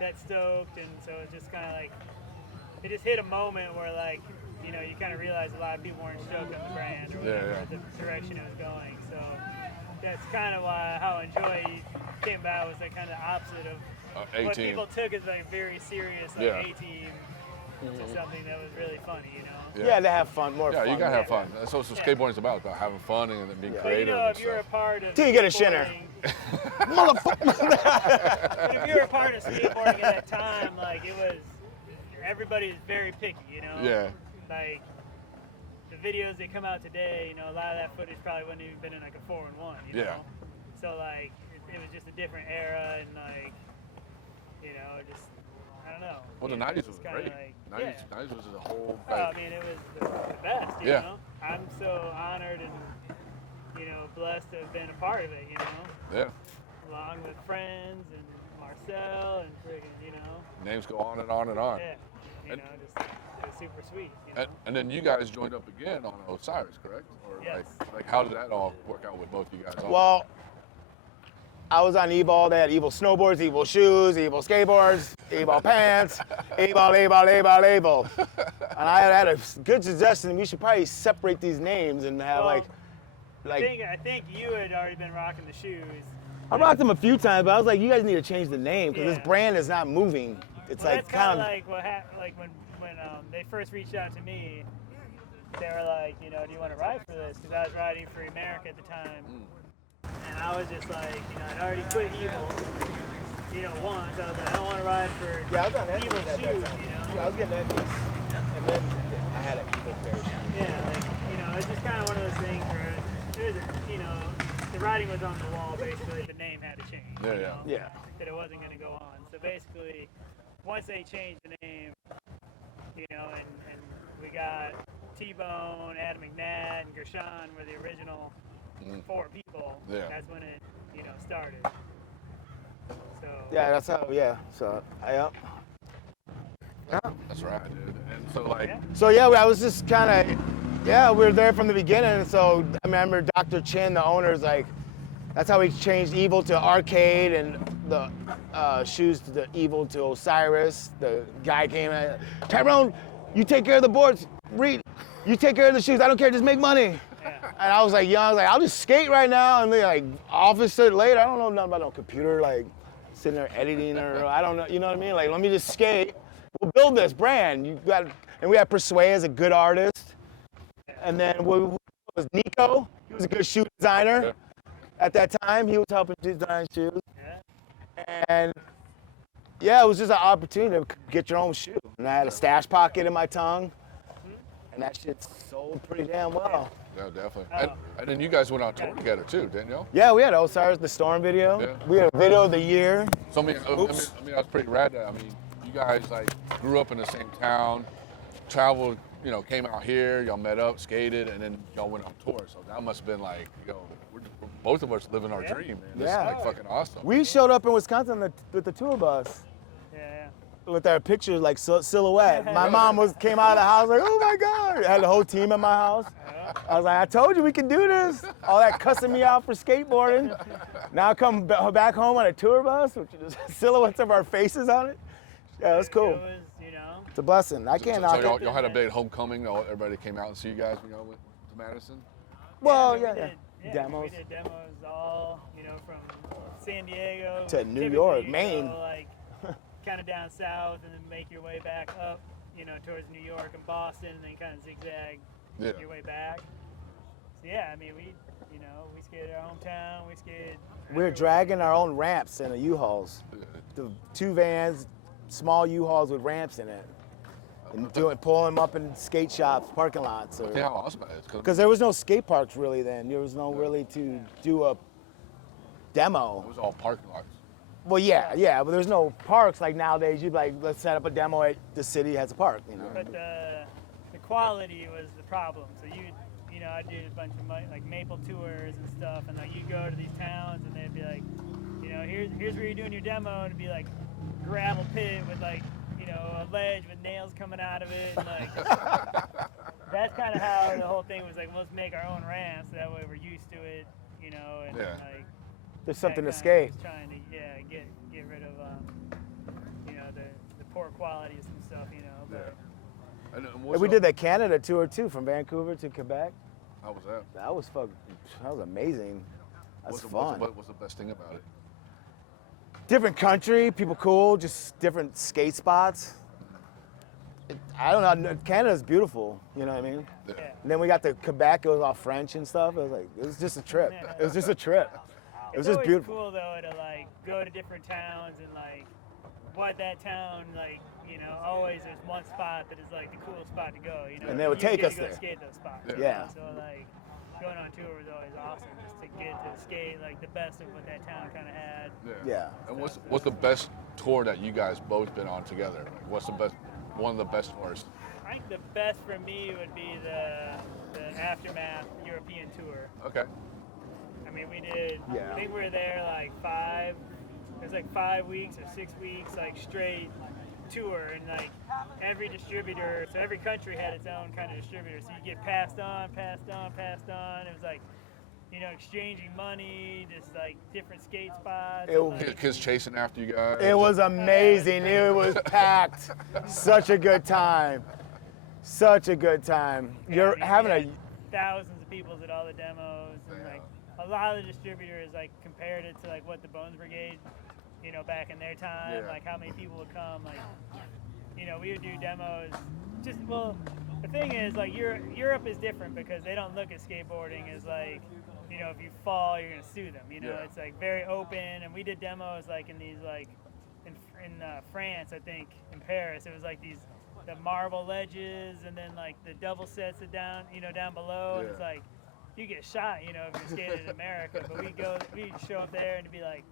that stoked, and so it just kind of, like, it just hit a moment where, like, you know, you kind of realize a lot of people weren't stoked on the brand or whatever, the direction it was going. So that's kind of why how Enjoy came about was like kind of the opposite of what people took as like very serious like A-Team to something that was really funny, you know. Yeah, to have fun, more fun. Yeah, you gotta have fun. That's what skateboarding is about having fun and being creative. But, you know, if you're a part of till you get a shinner. But if you're a part of skateboarding at that time, like it was, everybody is very picky, you know. Yeah. Like the videos that come out today, you know, a lot of that footage probably wouldn't even been in like a 4-in-1, you know. So like it was just a different era and like, you know, just I don't know. Well, the 90s was great. Like, 90s was a whole. I mean, it was the best. You know, I'm so honored and you know blessed to have been a part of it. You know. Yeah. Along with friends and Marcel and friggin', you know. Names go on and on and on. Yeah. You know, just it was super sweet. You know? And then you guys joined up again on Osiris, correct? Or like how did that all work out with both you guys? Well, I was on Evil. They had Evil snowboards, Evil shoes, Evil skateboards, Evil pants, Evil. And I had a good suggestion. We should probably separate these names and have like. I think you had already been rocking the shoes. I rocked them a few times, but I was like, you guys need to change the name because this brand is not moving. It's like that's kind of like what happened. Like when they first reached out to me, they were like, you know, do you want to ride for this? Because I was riding for America at the time, and I was just like, you know, I'd already quit Evil, you know, once. I was like, I don't want to ride for Evil shoes, you know. Yeah, I was getting that piece, and then I had an Evil pair of shoes. Yeah, like you know, it's just kind of one of those things where it was, you know, the writing was on the wall basically. The name had to change. Yeah, you yeah. know, Yeah. that it wasn't going to go on. So basically, once they changed the name, you know, and we got T-Bone, Adam McNatt, and Gershon were the original 4 people. Yeah. That's when it, you know, started. So Yeah, that's how. Yeah. So yeah. That's right, dude. And so like, So yeah, I was just kind of, yeah, we were there from the beginning. So I remember Dr. Chin, the owner's like, that's how he changed Evil to Arcade and the shoes to the Evil to Osiris. The guy came in, Tyrone, you take care of the boards. Reed, you take care of the shoes. I don't care, just make money. And I was like young, I was like, I'll just skate right now. And they like, office it later. I don't know nothing about no computer, like sitting there editing or I don't know, you know what I mean? Like, let me just skate. We'll build this brand. You got, and we had Persuade as a good artist. And then was Nico. He was a good shoe designer. At that time, he was helping design shoes. And yeah, it was just an opportunity to get your own shoe. And I had a stash pocket in my tongue. And that shit sold pretty damn well. yeah, definitely. And then you guys went on tour together too, didn't you? Yeah, we had Osiris, the Storm video. Yeah. We had a video of the year. So I mean, that's pretty rad. I mean, you guys like grew up in the same town, traveled, you know, came out here, y'all met up, skated, and then y'all went on tour. So that must have been like, yo, we're both of us living our dream, man. This is like fucking awesome. We showed up in Wisconsin with the tour bus. With our pictures like silhouette. My mom came out of the house like, oh my God. I had the whole team at my house. I was like, I told you we could do this. All that cussing me out for skateboarding. Now I come back home on a tour bus with just silhouettes of our faces on it. Yeah, it was cool. It was, you know. It's a blessing. I can't knock So it. y'all had a big homecoming. Everybody came out and see you guys when y'all went to Madison. Well, we yeah. did Demos. We did demos all, you know, from San Diego To New typically, York, you know, Maine. like kind of down south, and then make your way back up, you know, towards New York and Boston, and then kind of zigzag your way back. So yeah, I mean, we skated our hometown. We skated. We were dragging our own ramps in the U-Hauls. The 2 vans, small U-Hauls with ramps in it. And pulling them up in skate shops, parking lots. Yeah, how awesome that is. Because there was no skate parks really then. There was no really to do a demo. It was all parking lots. Well, yeah, but there's no parks like nowadays. You'd be like, let's set up a demo at the city has a park, you know. But the quality was the problem. So you know, I did a bunch of like maple tours and stuff, and like you go to these towns, and they'd be like, you know, here's where you're doing your demo, and it'd be like gravel pit with like, you know, a ledge with nails coming out of it, and like that's kind of how the whole thing was like. Let's make our own ramps, so that way we're used to it, you know, and like there's something to that skate. was trying to get rid of you know, the poor quality of some stuff, you know. But And we did that Canada tour too, from Vancouver to Quebec. How was that? That was amazing. That's fun. What was the best thing about it? Different country, people cool, just different skate spots. I don't know, Canada's beautiful, you know what I mean? Yeah. And then we got to Quebec, it was all French and stuff. It was just a trip. It was just a trip. It was it's just always beautiful. cool though to like go to different towns and like what that town like, you know, always there's one spot that is like the coolest spot to go, you know. And they would you take get us to go there. skate those spots. Yeah. So like going on tour was always awesome, just to get to skate like the best of what that town kind of had. Yeah. And what's the best tour that you guys both been on together? Like, what's the best, one of the best tours? I think the best for me would be the Aftermath European tour. Okay. I mean, we did, Yeah. I think we were there like it was like 5 weeks or 6 weeks, like straight tour, and like every distributor, so every country had its own kind of distributor, so you get passed on. It was like, you know, exchanging money, just like different skate spots. Kids chasing after you guys. It was amazing. It was packed. Such a good time. Such a good time. You're having thousands of people at all the demos, and like a lot of the distributors like compared it to like what the Bones Brigade, you know, back in their time, like how many people would come, like, you know, we would do demos. Just, well, the thing is, like, Europe is different because they don't look at skateboarding as like, you know, if you fall, you're gonna sue them. You know, it's like very open, and we did demos like in these like in France, I think, in Paris. It was like the marble ledges, and then like the double sets it down, you know, down below, and it's like you get shot, you know, if you're skating in America. But we show up there and to be like,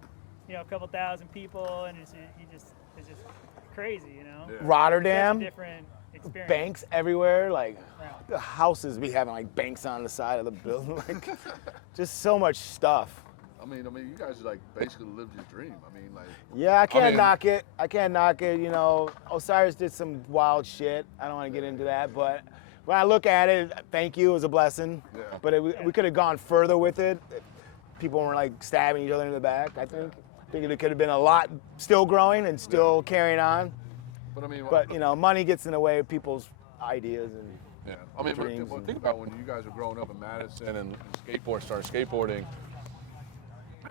a couple thousand people, and it's just crazy, Yeah. Rotterdam, Such a different experience. banks everywhere. Like Yeah. the houses be having like banks on the side of the building. Like just so much stuff. I mean, you guys like basically lived your dream. I mean, like. Yeah, I can't mean- knock it. I can't knock it. You know, Osiris did some wild shit. I don't want to get into that, but when I look at it, thank you, it was a blessing. Yeah. But we could have gone further with it. People weren't like stabbing each other in the back. I think it could have been a lot still growing and still carrying on. But I mean, But you know, money gets in the way of people's ideas and yeah. I mean, dreams well, and- think about when you guys were growing up in Madison and started skateboarding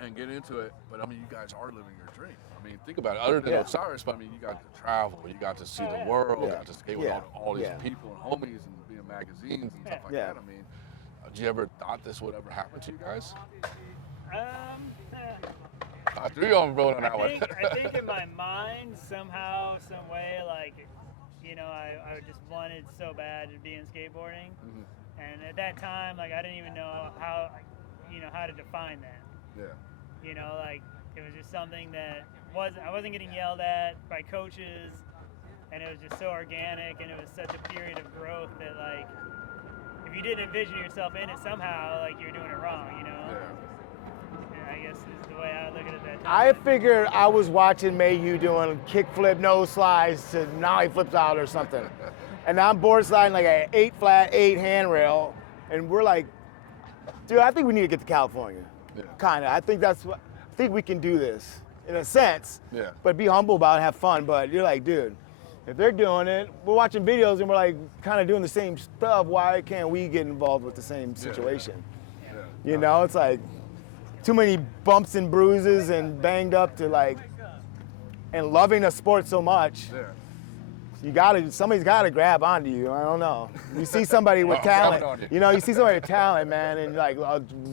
and get into it. But I mean, you guys are living your dream. I mean, think about it. Other than Yeah. Osiris, but I mean, you got to travel, you got to see the world, Yeah. got to skate with Yeah. all these Yeah. people and homies and be in magazines and stuff like Yeah. that. I mean, did you ever thought this would ever happen to you guys? I threw you on road on that one. I think in my mind, somehow, some way, like, I just wanted so bad to be in skateboarding. Mhm. And at that time, like, I didn't even know how to define that. Yeah. Like, it was just something that I wasn't getting yelled at by coaches, and it was just so organic, and it was such a period of growth that, like, if you didn't envision yourself in it somehow, like, you're doing it wrong, Yeah. And I guess is the way I look at it at that time. I figured I was watching Mayhew doing kickflip, nose slides to now he flips out or something. And I'm board sliding like an 8 flat, 8 handrail. And we're like, dude, I think we need to get to California. Yeah. Kind of. I think we can do this in a sense. Yeah. But be humble about it, have fun. But you're like, dude, if they're doing it, we're watching videos and we're like kind of doing the same stuff. Why can't we get involved with the same situation? Yeah. You know, it's like too many bumps and bruises and banged up to like, and loving a sport so much, Yeah. somebody's gotta grab onto you. I don't know. You see somebody with Oh, grabbing on talent, you. you see somebody with talent, man, and like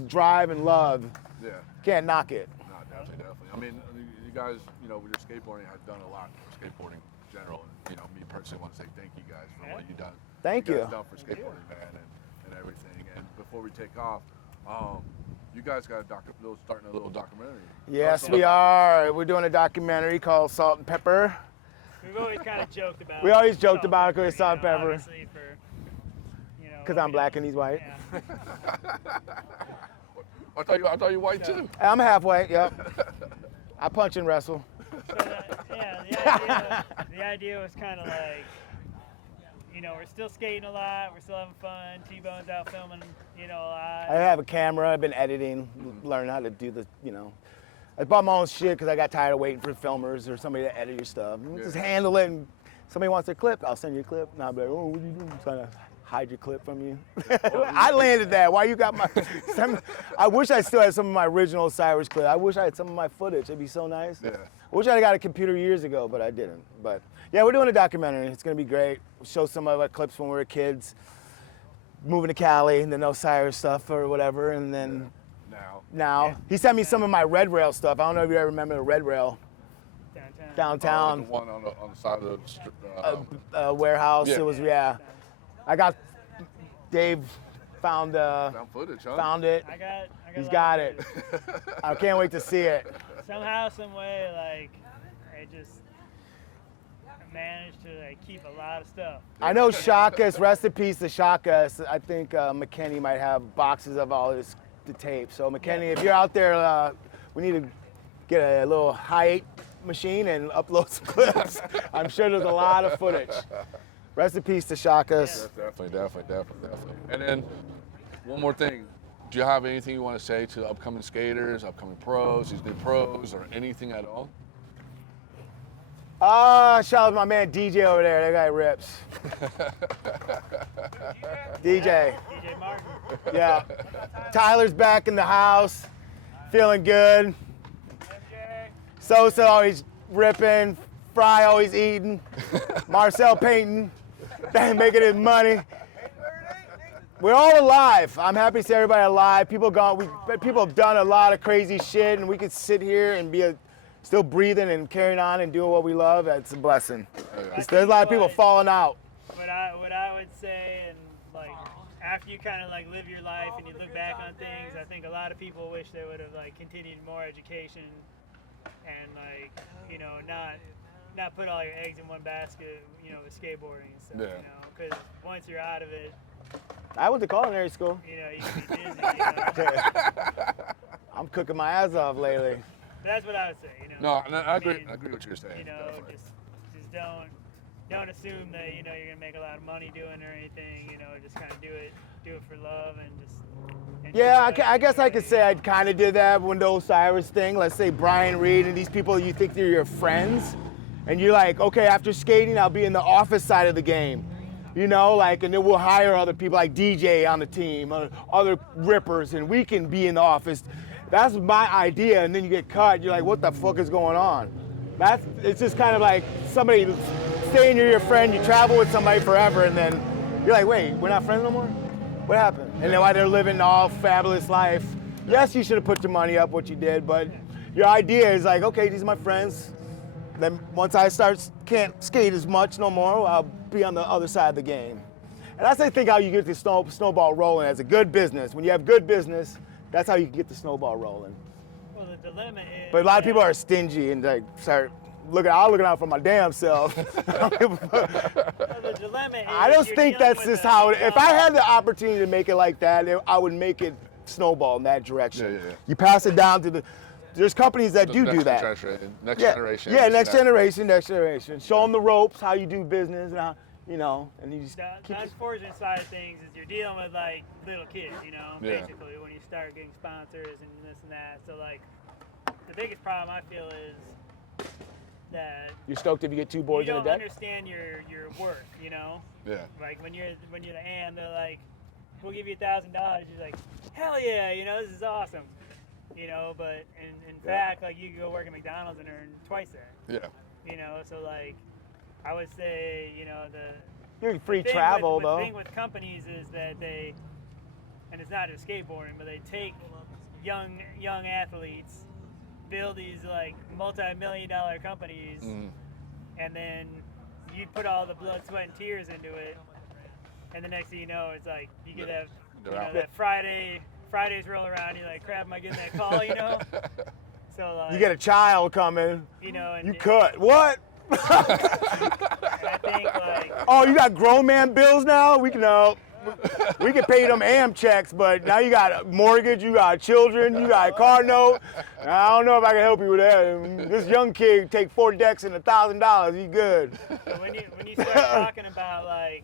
drive and love. Yeah. Can't knock it. No, definitely. I mean, you guys, with your skateboarding have done a lot for skateboarding in general. And, me personally want to say thank you guys for what you've done. Thank you. Guys done for skateboarding, man, and everything. And before we take off, you guys got starting a little documentary. Yes, we are. We're doing a documentary called Salt and Pepper. We've always kind of joked about We always joked about it 'cause it's salt and pepper. Obviously for, Because I'm black and he's white. Yeah. I thought you were white too. I'm halfway, yep. I punch and wrestle. So the idea was kind of like, we're still skating a lot, we're still having fun. T-Bone's out filming, a lot. I have a camera, I've been editing, learning how to do I bought my own shit because I got tired of waiting for filmers or somebody to edit your stuff. Just handle it, and somebody wants a clip, I'll send you a clip. And I'll be like, oh, what are you doing? I'm trying to hide your clip from you. I landed that. Why you got my, I wish I still had some of my original Cyrus clip. I wish I had some of my footage. It'd be so nice. Yeah. I wish I got a computer years ago, but I didn't. But yeah, we're doing a documentary. It's gonna be great. We'll show some of our clips when we were kids, moving to Cali, and then Osiris stuff or whatever, and then now. He sent me some of my Red Rail stuff. I don't know if you ever remember the Red Rail. Downtown. The one on the side of the warehouse. Yeah. It was, yeah. I got, Dave found footage, huh? found it. I got He's a lot got of it. footage. I can't wait to see it. Somehow, some way, like, I just managed to keep a lot of stuff. I know Shakas, rest in peace to Shakas. I think McKinney might have boxes of all the tape. So McKinney, if you're out there, we need to get a little high 8 machine and upload some clips. I'm sure there's a lot of footage. Rest in peace to Shakas. Yeah, definitely. And then one more thing. Do you have anything you want to say to upcoming skaters, upcoming pros, these new pros, or anything at all? Shout out to my man DJ over there. That guy rips. DJ. DJ Martin. Yeah. Tyler's back in the house, feeling good. Sosa always ripping. Fry always eating. Marcel painting. Making his money. We're all alive. I'm happy to see everybody alive. People have done a lot of crazy shit, and we could sit here and be still breathing and carrying on and doing what we love. It's a blessing. There's a lot of people falling out. What I would say, and after you kind of live your life and you look back on things, I think a lot of people wish they would have continued more education and like, you know, not put all your eggs in one basket, you know, with skateboarding and stuff, you know, because once you're out of it, I went to culinary school. you know, you can be busy, you know. I'm cooking my ass off lately. That's what I would say, you know. No, I agree. I agree with what you're saying. You know, definitely. just don't assume that, you know, you're gonna make a lot of money doing it or anything. You know, just kind of do it for love and just. Yeah, I guess I could say I kind of did that when the Osiris thing. Let's say Brian Reed and these people, you think they're your friends, and you're like, okay, after skating, I'll be in the office side of the game. You know, like, and then we'll hire other people like DJ on the team, other rippers, and we can be in the office. That's my idea, and then you get cut. You're like, what the fuck is going on? It's just kind of like somebody saying you're your friend, you travel with somebody forever, and then you're like, wait, we're not friends no more? What happened? And then while they're living all fabulous life, yes, you should have put your money up what you did, but your idea is like, okay, these are my friends. Then once I can't skate as much no more, I'll be on the other side of the game. And that's, I think, how you get the snowball rolling as a good business. When you have good business, that's how you can get the snowball rolling. Well, the dilemma is. But a lot of people are stingy and like start looking out for my damn self. Well, the dilemma is. I don't think that's just how. If I had the opportunity to make it like that, I would make it snowball in that direction. Yeah. You pass it down to the. There's companies that do that. Next generation. Yeah, next generation. Show them the ropes, how you do business, and how, you know, and you just The unfortunate side of things is you're dealing with like little kids, you know, basically when you start getting sponsors and this and that. So like, the biggest problem I feel is that you're stoked if you get two boards in a you deck. don't understand your worth, you know. Yeah. Like when you're the AM, they're like, we'll give you $1,000. You're like, hell yeah, you know, this is awesome. You know, but in fact, like you could go work at McDonald's and earn twice that. Yeah. You know, so like, I would say, you know, You're free travel though. The thing with companies is that they, and it's not just skateboarding, but they take young athletes, build these like multi-million-dollar companies, and then you put all the blood, sweat, and tears into it, and the next thing you know, it's like you get that Fridays roll around, you're like, crap, am I getting that call, you know? So like, you get a child coming, you know, and you cut. What? I think like, oh, you got grown man bills now? We can pay them AM checks, but now you got a mortgage, you got children, you got a car note. I don't know if I can help you with that. This young kid take 4 decks and $1,000, he good. So when you start talking about like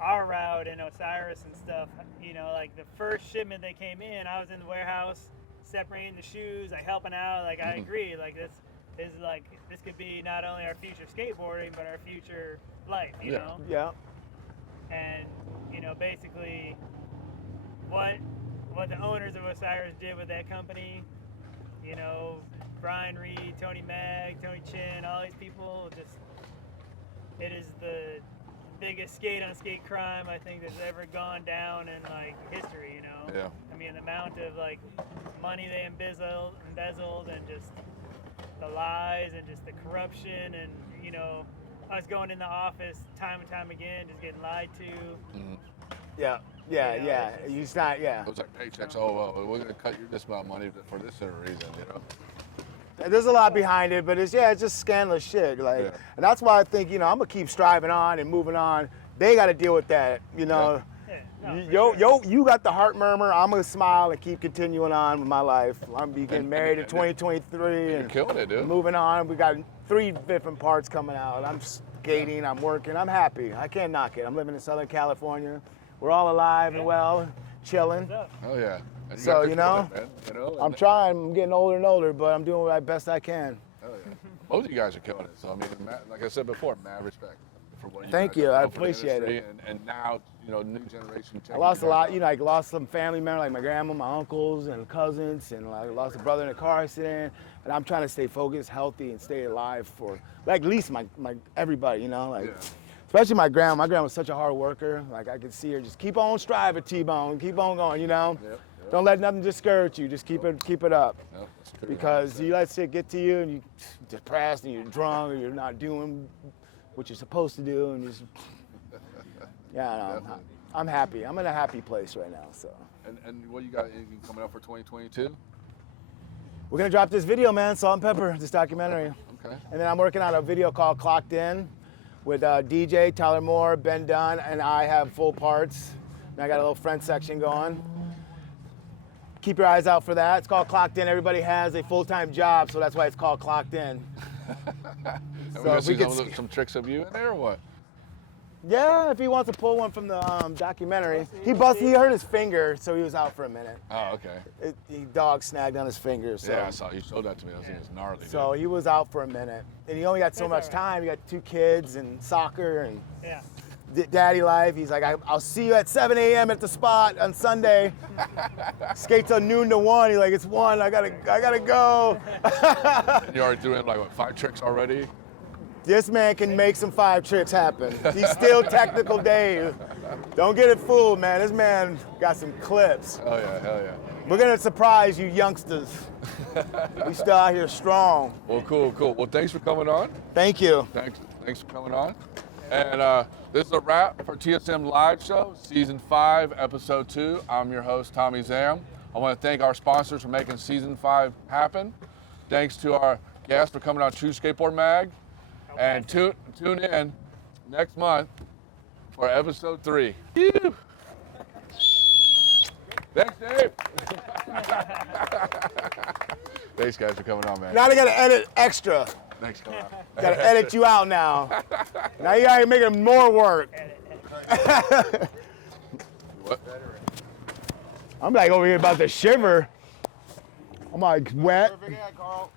our route and Osiris and stuff, you know, like the first shipment that came in, I was in the warehouse separating the shoes, like helping out. Like I agree, like this could be not only our future skateboarding, but our future life, you know? Yeah. And, you know, basically what the owners of Osiris did with that company, you know, Brian Reed, Tony Mag, Tony Chin, all these people, just, it is the biggest skate on skate crime I think that's ever gone down in like history, you know? Yeah. I mean, the amount of like money they embezzled and just the lies and just the corruption and, you know, us going in the office time and time again, just getting lied to. Yeah. It's not, It was like paychecks. Oh, well, we're going to cut you this amount of money for this sort of reason, you know? There's a lot behind it, but it's just scandalous shit. Like, and that's why I think, you know, I'm gonna keep striving on and moving on. They got to deal with that, you know. You got the heart murmur. I'm gonna smile and keep continuing on with my life. I'm getting married in 2023 and killing it, dude. Moving on. We got 3 different parts coming out. I'm skating. I'm working. I'm happy. I can't knock it. I'm living in Southern California. We're all alive and well, chilling. Oh yeah. And So got you know, I'm trying. I'm getting older and older, but I'm doing my best I can. Oh yeah. Both of you guys are killing it. So I mean, like I said before, mad respect for what you Thank guys you. have I done for the appreciate industry. it. And now, you know, new generation. I lost a lot. You know, I lost some family members, like my grandma, my uncles, and cousins, and I lost a brother in a car accident. And I'm trying to stay focused, healthy, and stay alive for, like, at least my everybody. You know, like. Yeah. Especially my grandma. My grandma was such a hard worker. Like, I could see her just keep on striving, T-Bone, keep on going, you know? Yep. Don't let nothing discourage you. Just keep it up. Yep, because you let shit get to you and you're depressed and you're drunk or you're not doing what you're supposed to do. And just, I'm happy. I'm in a happy place right now, so. And what you got anything coming up for 2022? We're gonna drop this video, man, Salt and Pepper, this documentary. Okay. And then I'm working on a video called Clocked In with DJ, Tyler Moore, Ben Dunn, and I have full parts. And I got a little friend section going. Keep your eyes out for that. It's called Clocked In. Everybody has a full-time job, so that's why it's called Clocked In. So if we get some tricks of you in there or what? Yeah, if he wants to pull one from the documentary. He hurt his finger, so he was out for a minute. Oh, okay. Dog snagged on his finger. So. Yeah, I saw you showed that to me. I was thinking it's gnarly. So he was out for a minute, and he only got so much time. He got 2 kids and soccer and daddy life. He's like, I'll see you at 7 a.m. at the spot on Sunday. Skate till noon to 1. He's like, it's 1. I gotta go. And you're already doing like what, 5 tricks already? This man can make some 5 tricks happen. He's still Technical Dave. Don't get it fooled, man. This man got some clips. Oh yeah, hell yeah. We're gonna surprise you youngsters. We still out here strong. Well, cool. Well, thanks for coming on. Thank you. Thanks for coming on. And this is a wrap for TSM Live Show, Season 5, Episode 2. I'm your host, Tommie Zam. I want to thank our sponsors for making Season 5 happen. Thanks to our guests for coming on True Skateboard Mag. And tune in next month for Episode 3. Phew. Thanks, Dave. Thanks, guys, for coming on, man. Now they gotta edit extra. Thanks for coming on. Gotta edit you out now. Now you gotta make it more work. What? I'm like over here about to shiver. I'm like wet. Perfect, Carl.